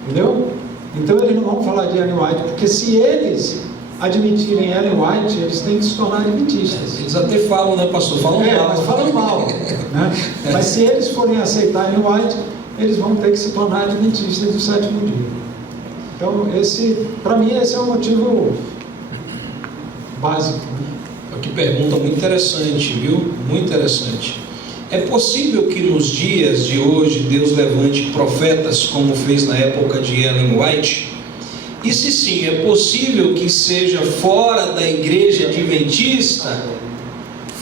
entendeu? Então eles não vão falar de Ellen White, porque se eles admitirem Ellen White, eles têm que se tornar adventistas. Eles até falam, né, pastor? Falam mal. Mas falam mal, né? Mas se eles forem aceitar Ellen White, eles vão ter que se tornar adventistas do sétimo dia. Então, para mim, esse é o motivo básico. Que pergunta muito interessante, viu? Muito interessante. É possível que nos dias de hoje Deus levante profetas como fez na época de Ellen White? E se sim, é possível que seja fora da igreja adventista,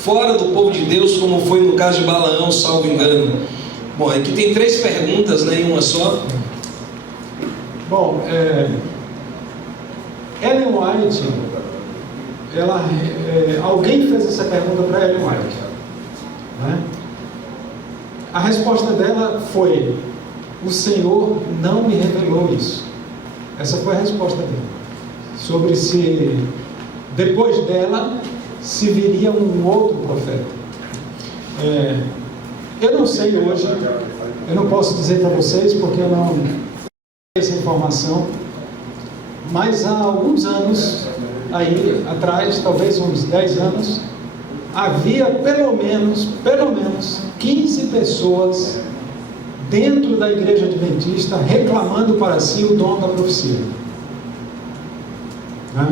fora do povo de Deus, como foi no caso de Balaão, salvo engano? Bom, aqui tem 3 perguntas, né, em uma só. Bom, Ellen White, alguém fez essa pergunta para Ellen White, né? A resposta dela foi: o Senhor não me revelou isso. Essa foi a resposta dele. Sobre se depois dela se viria um outro profeta. Eu não sei hoje, eu não posso dizer para vocês porque eu não tenho essa informação, mas há alguns anos aí atrás, talvez uns 10 anos, havia pelo menos 15 pessoas dentro da igreja adventista reclamando para si o dom da profecia, né?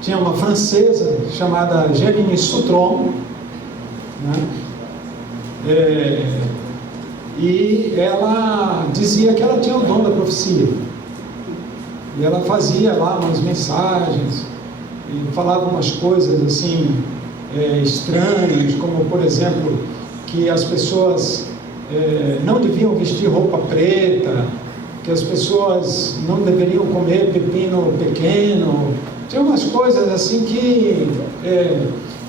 Tinha uma francesa chamada Janine Sutron, né? E ela dizia que ela tinha o dom da profecia, e ela fazia lá umas mensagens e falava umas coisas assim estranhas, como por exemplo que as pessoas não deviam vestir roupa preta, que as pessoas não deveriam comer pepino pequeno. Tinha umas coisas assim que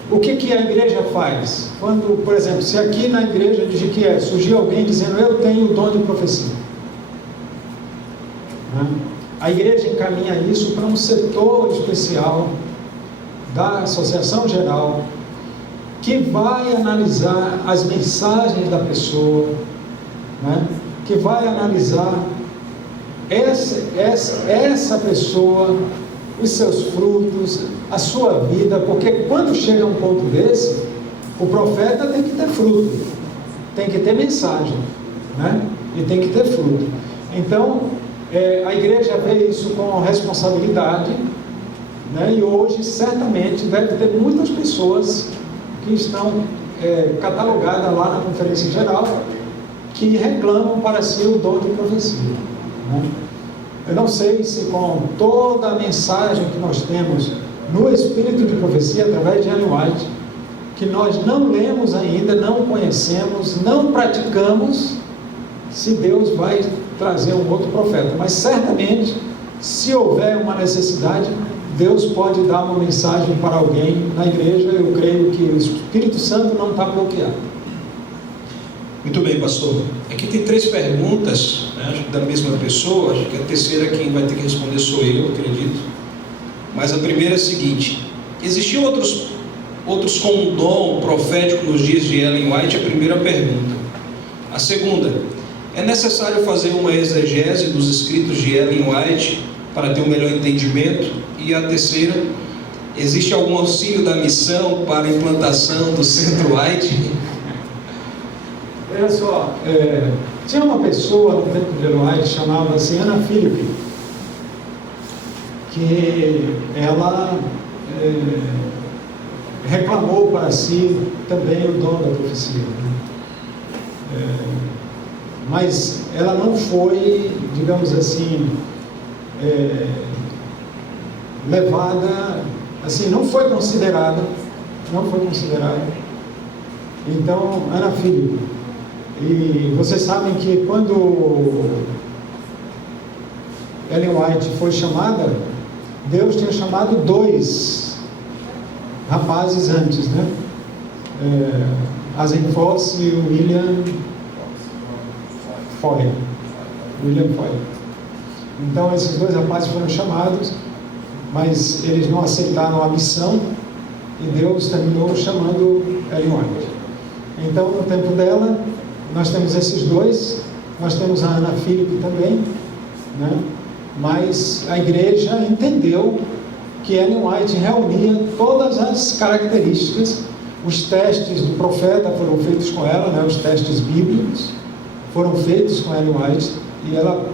o que a igreja faz? Quando, por exemplo, se aqui na igreja de Jequié surgir alguém dizendo eu tenho o dom de profecia, né? A igreja encaminha isso para um setor especial da Associação Geral, que vai analisar as mensagens da pessoa, né? Que vai analisar essa pessoa, os seus frutos, a sua vida, porque quando chega a um ponto desse, o profeta tem que ter fruto, tem que ter mensagem, né? E tem que ter fruto. Então, a igreja vê isso com responsabilidade, né? E hoje, certamente, deve ter muitas pessoas que estão catalogadas lá na Conferência Geral, que reclamam para si o dom de profecia, né? Eu não sei se com toda a mensagem que nós temos no Espírito de Profecia, através de Ellen White, que nós não lemos ainda, não conhecemos, não praticamos, se Deus vai trazer um outro profeta. Mas certamente, se houver uma necessidade, Deus pode dar uma mensagem para alguém na igreja. Eu creio que o Espírito Santo não está bloqueado. Muito bem, pastor. Aqui tem 3 perguntas, né, acho que da mesma pessoa. Acho que a terceira quem vai ter que responder sou eu, acredito. Mas a primeira é a seguinte: existiam outros com um dom profético nos dias de Ellen White? A primeira pergunta. A segunda: é necessário fazer uma exegese dos escritos de Ellen White para ter um melhor entendimento? E a terceira: existe algum auxílio da missão para a implantação do Centro White? Olha só, tinha uma pessoa no tempo de Ellen White, chamava-se Anna Philip, que ela reclamou para si também o dom da profecia, né? Mas ela não foi, digamos assim, levada, assim, não foi considerada. Então, Anna Philip, e vocês sabem que quando Ellen White foi chamada, Deus tinha chamado 2 rapazes antes, né? Asen Foss e o William Foy. Então esses 2 rapazes foram chamados, mas eles não aceitaram a missão e Deus terminou chamando Ellen White. Então, no tempo dela, nós temos esses 2, nós temos a Anna Philip também, né? Mas a igreja entendeu que Ellen White reunia todas as características. Os testes do profeta foram feitos com ela, né? Os testes bíblicos foram feitos com Ellen White, e ela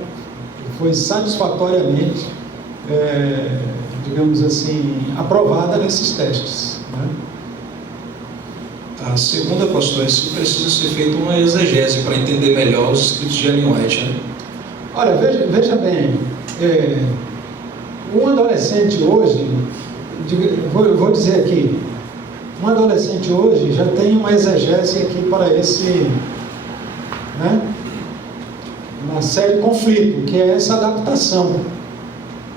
foi satisfatoriamente, digamos assim, aprovada nesses testes, né? A segunda, pastor, é se precisa ser feita uma exegese para entender melhor os escritos de Ellen White, né? Olha, veja bem, um adolescente hoje, vou dizer aqui, um adolescente hoje já tem uma exegese aqui para esse, né, uma série de conflito, que é essa adaptação,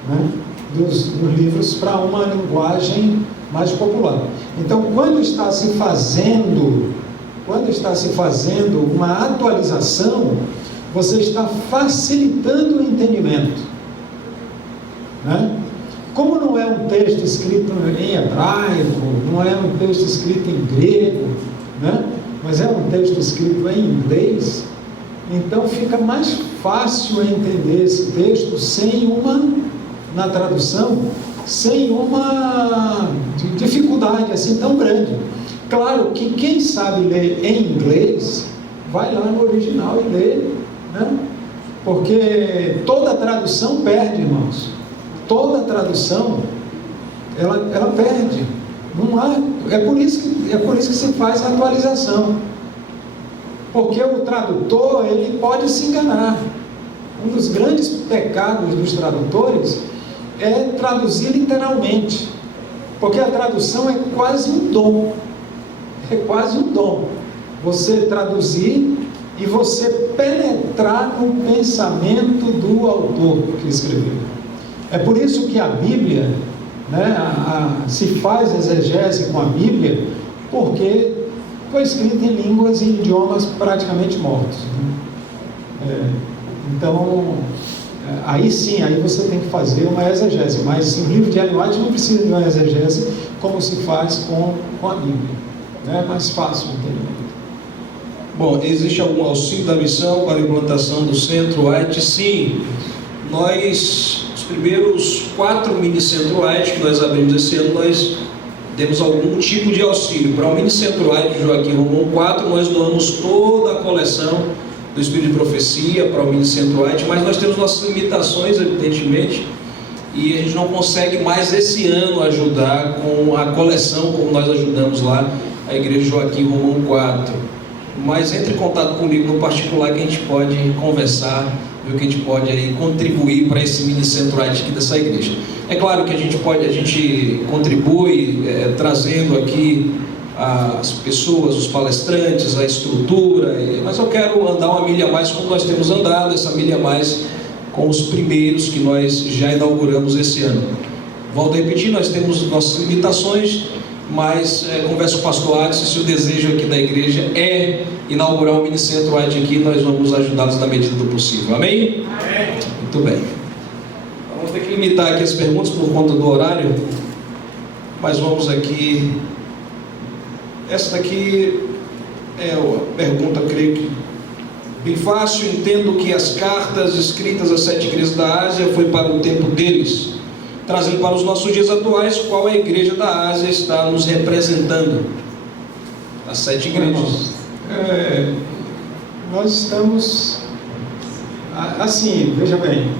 né, dos livros para uma linguagem mais popular. Então, quando está se fazendo uma atualização, você está facilitando o entendimento, né? Como não é um texto escrito em hebraico, não é um texto escrito em grego, né? Mas é um texto escrito em inglês, então fica mais fácil entender esse texto na tradução, sem uma dificuldade assim tão grande. Claro que quem sabe ler em inglês, vai lá no original e lê, né? Porque toda tradução perde, irmãos. Toda tradução, ela perde. Não há, é por isso que se faz a atualização. Porque o tradutor, ele pode se enganar. Um dos grandes pecados dos tradutores é traduzir literalmente. Porque a tradução é quase um dom. É quase um dom. Você traduzir e você penetrar no pensamento do autor que escreveu. É por isso que a Bíblia, né, se faz exegese com a Bíblia, porque foi escrita em línguas e idiomas praticamente mortos, né? Então, aí sim, aí você tem que fazer uma exegese, mas o livro de Ellen White não precisa de uma exegese como se faz com a Bíblia, né? É mais fácil o entendimento. Bom, existe algum auxílio da missão para a implantação do Centro White? Sim, os primeiros 4 mini-Centro White que nós abrimos esse ano, nós demos algum tipo de auxílio. Para o mini-Centro White de Joaquim Romão 4, nós doamos toda a coleção do Espírito de Profecia para o mini-Centro White, mas nós temos nossas limitações, evidentemente, e a gente não consegue mais esse ano ajudar com a coleção como nós ajudamos lá a Igreja Joaquim Romão 4. Mas entre em contato comigo no particular, que a gente pode conversar, ver o que a gente pode aí contribuir para esse mini-Centro White aqui dessa igreja. É claro que a gente contribui trazendo aqui as pessoas, os palestrantes, a estrutura, mas eu quero andar uma milha a mais como nós temos andado, essa milha a mais com os primeiros que nós já inauguramos esse ano. Volto a repetir, nós temos nossas limitações, mas converso com o pastor Adson, se o desejo aqui da igreja é inaugurar um minicentro aqui, nós vamos ajudá-los na medida do possível. Amém? Amém. Muito bem. Vamos ter que limitar aqui as perguntas por conta do horário, mas vamos aqui. Essa daqui é a pergunta, creio que bem fácil. Entendo que as cartas escritas às 7 igrejas da Ásia foi para o tempo deles. Trazendo para os nossos dias atuais, qual a igreja da Ásia está nos representando? As 7 igrejas. Nós estamos, assim, veja bem,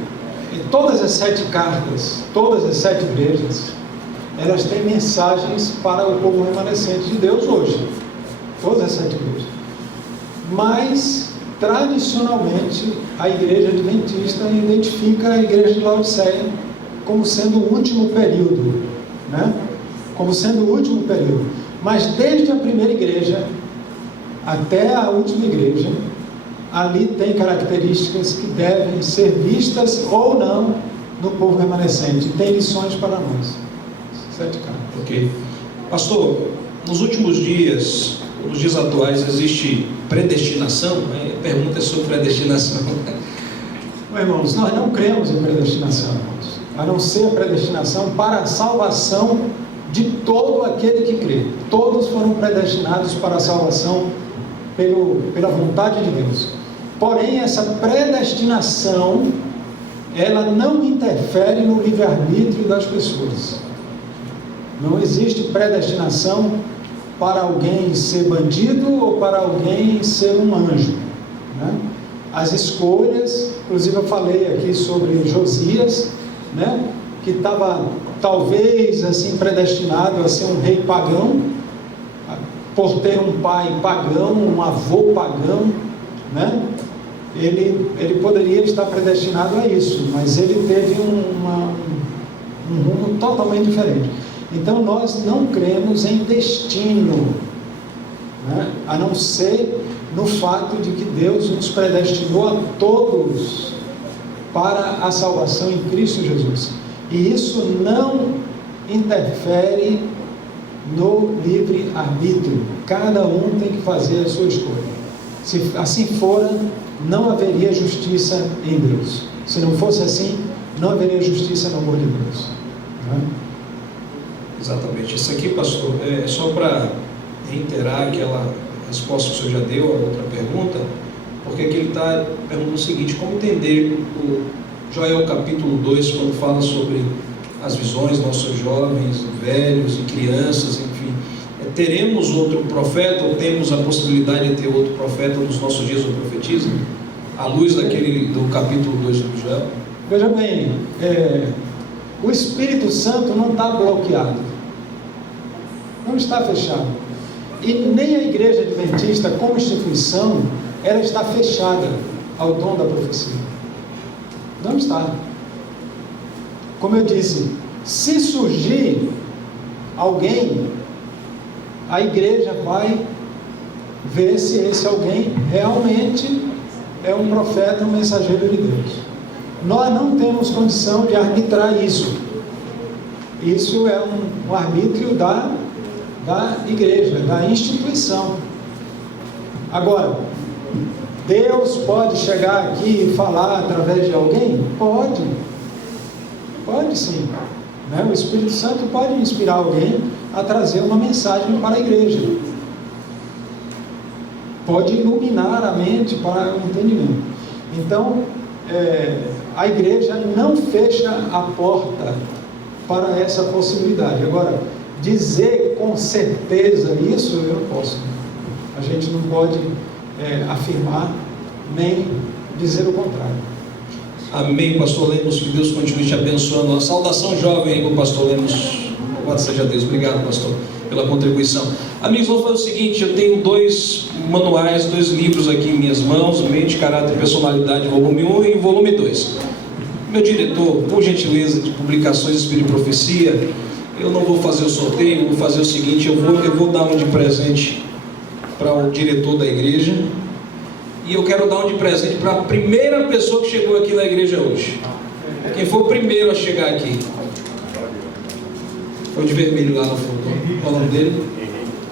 todas as 7 cartas, todas as 7 igrejas, elas têm mensagens para o povo remanescente de Deus hoje. Todas as 7 igrejas. Mas, tradicionalmente, a igreja adventista identifica a igreja de Laodiceia como sendo o último período, né? Como sendo o último período. Mas desde a primeira igreja até a última igreja, ali tem características que devem ser vistas ou não no povo remanescente. Tem lições para nós. 7 cartas. Ok. Pastor, nos últimos dias, nos dias atuais, existe predestinação? A pergunta é sobre predestinação. Irmãos, nós não cremos em predestinação, irmãos, a não ser a predestinação para a salvação de todo aquele que crê. Todos foram predestinados para a salvação pela vontade de Deus. Porém, essa predestinação, ela não interfere no livre-arbítrio das pessoas. Não existe predestinação para alguém ser bandido ou para alguém ser um anjo, né? As escolhas, inclusive eu falei aqui sobre Josias, né? Que estava talvez assim predestinado a ser um rei pagão, por ter um pai pagão, um avô pagão, né? Ele poderia estar predestinado a isso, mas ele teve um rumo totalmente diferente. Então nós não cremos em destino, né? A não ser no fato de que Deus nos predestinou a todos para a salvação em Cristo Jesus. E isso não interfere no livre-arbítrio. Cada um tem que fazer a sua escolha. Se assim for, não haveria justiça em Deus. Se não fosse assim, não haveria justiça no amor de Deus, né? Exatamente. Isso aqui, pastor, é só para reiterar aquela resposta que o senhor já deu a outra pergunta, porque aqui ele está perguntando o seguinte: como entender o Joel capítulo 2, quando fala sobre as visões, nossos jovens, velhos e crianças, enfim, teremos outro profeta, ou temos a possibilidade de ter outro profeta nos nossos dias, ou profetiza, à luz do capítulo 2 do Joel? Veja bem, o Espírito Santo não está bloqueado, não está fechado, e nem a igreja adventista como instituição, ela está fechada ao dom da profecia. Não está. Como eu disse, se surgir alguém, a igreja vai ver se esse alguém realmente é um profeta, um mensageiro de Deus. Nós não temos condição de arbitrar isso. Isso é um arbítrio da igreja, da instituição. Agora, Deus pode chegar aqui e falar através de alguém? Pode sim, né? O Espírito Santo pode inspirar alguém a trazer uma mensagem para a igreja, pode iluminar a mente para o entendimento. Então, a igreja não fecha a porta para essa possibilidade. Agora, dizer com certeza isso, eu não posso. A gente não pode afirmar, nem dizer o contrário. Amém, pastor Lemos, que Deus continue te abençoando. A saudação jovem aí para o pastor Lemos. Louvado seja Deus. Obrigado, pastor, pela contribuição. Amigos, vamos fazer o seguinte: eu tenho 2 manuais, 2 livros aqui em minhas mãos, Mente, Caráter e Personalidade, volume 1 e volume 2. Meu diretor, por gentileza, de Publicações Espírito e Profecia, Eu não vou fazer o sorteio, eu vou fazer o seguinte, eu vou dar um de presente para o diretor da igreja. E eu quero dar um de presente para a primeira pessoa que chegou aqui na igreja hoje. Quem foi o primeiro a chegar aqui? Foi de vermelho lá no fundo. Qual o nome dele?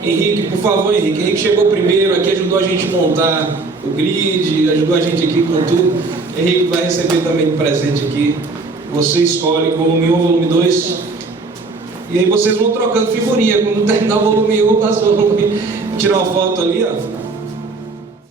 Henrique, por favor, Henrique. Henrique chegou primeiro aqui, ajudou a gente a montar o grid, ajudou a gente aqui com tudo. Henrique vai receber também de presente aqui. Você escolhe volume 1, volume 2. E aí vocês vão trocando figurinha. Quando terminar o volume 1, passa o volume. Vou tirar uma foto ali, ó.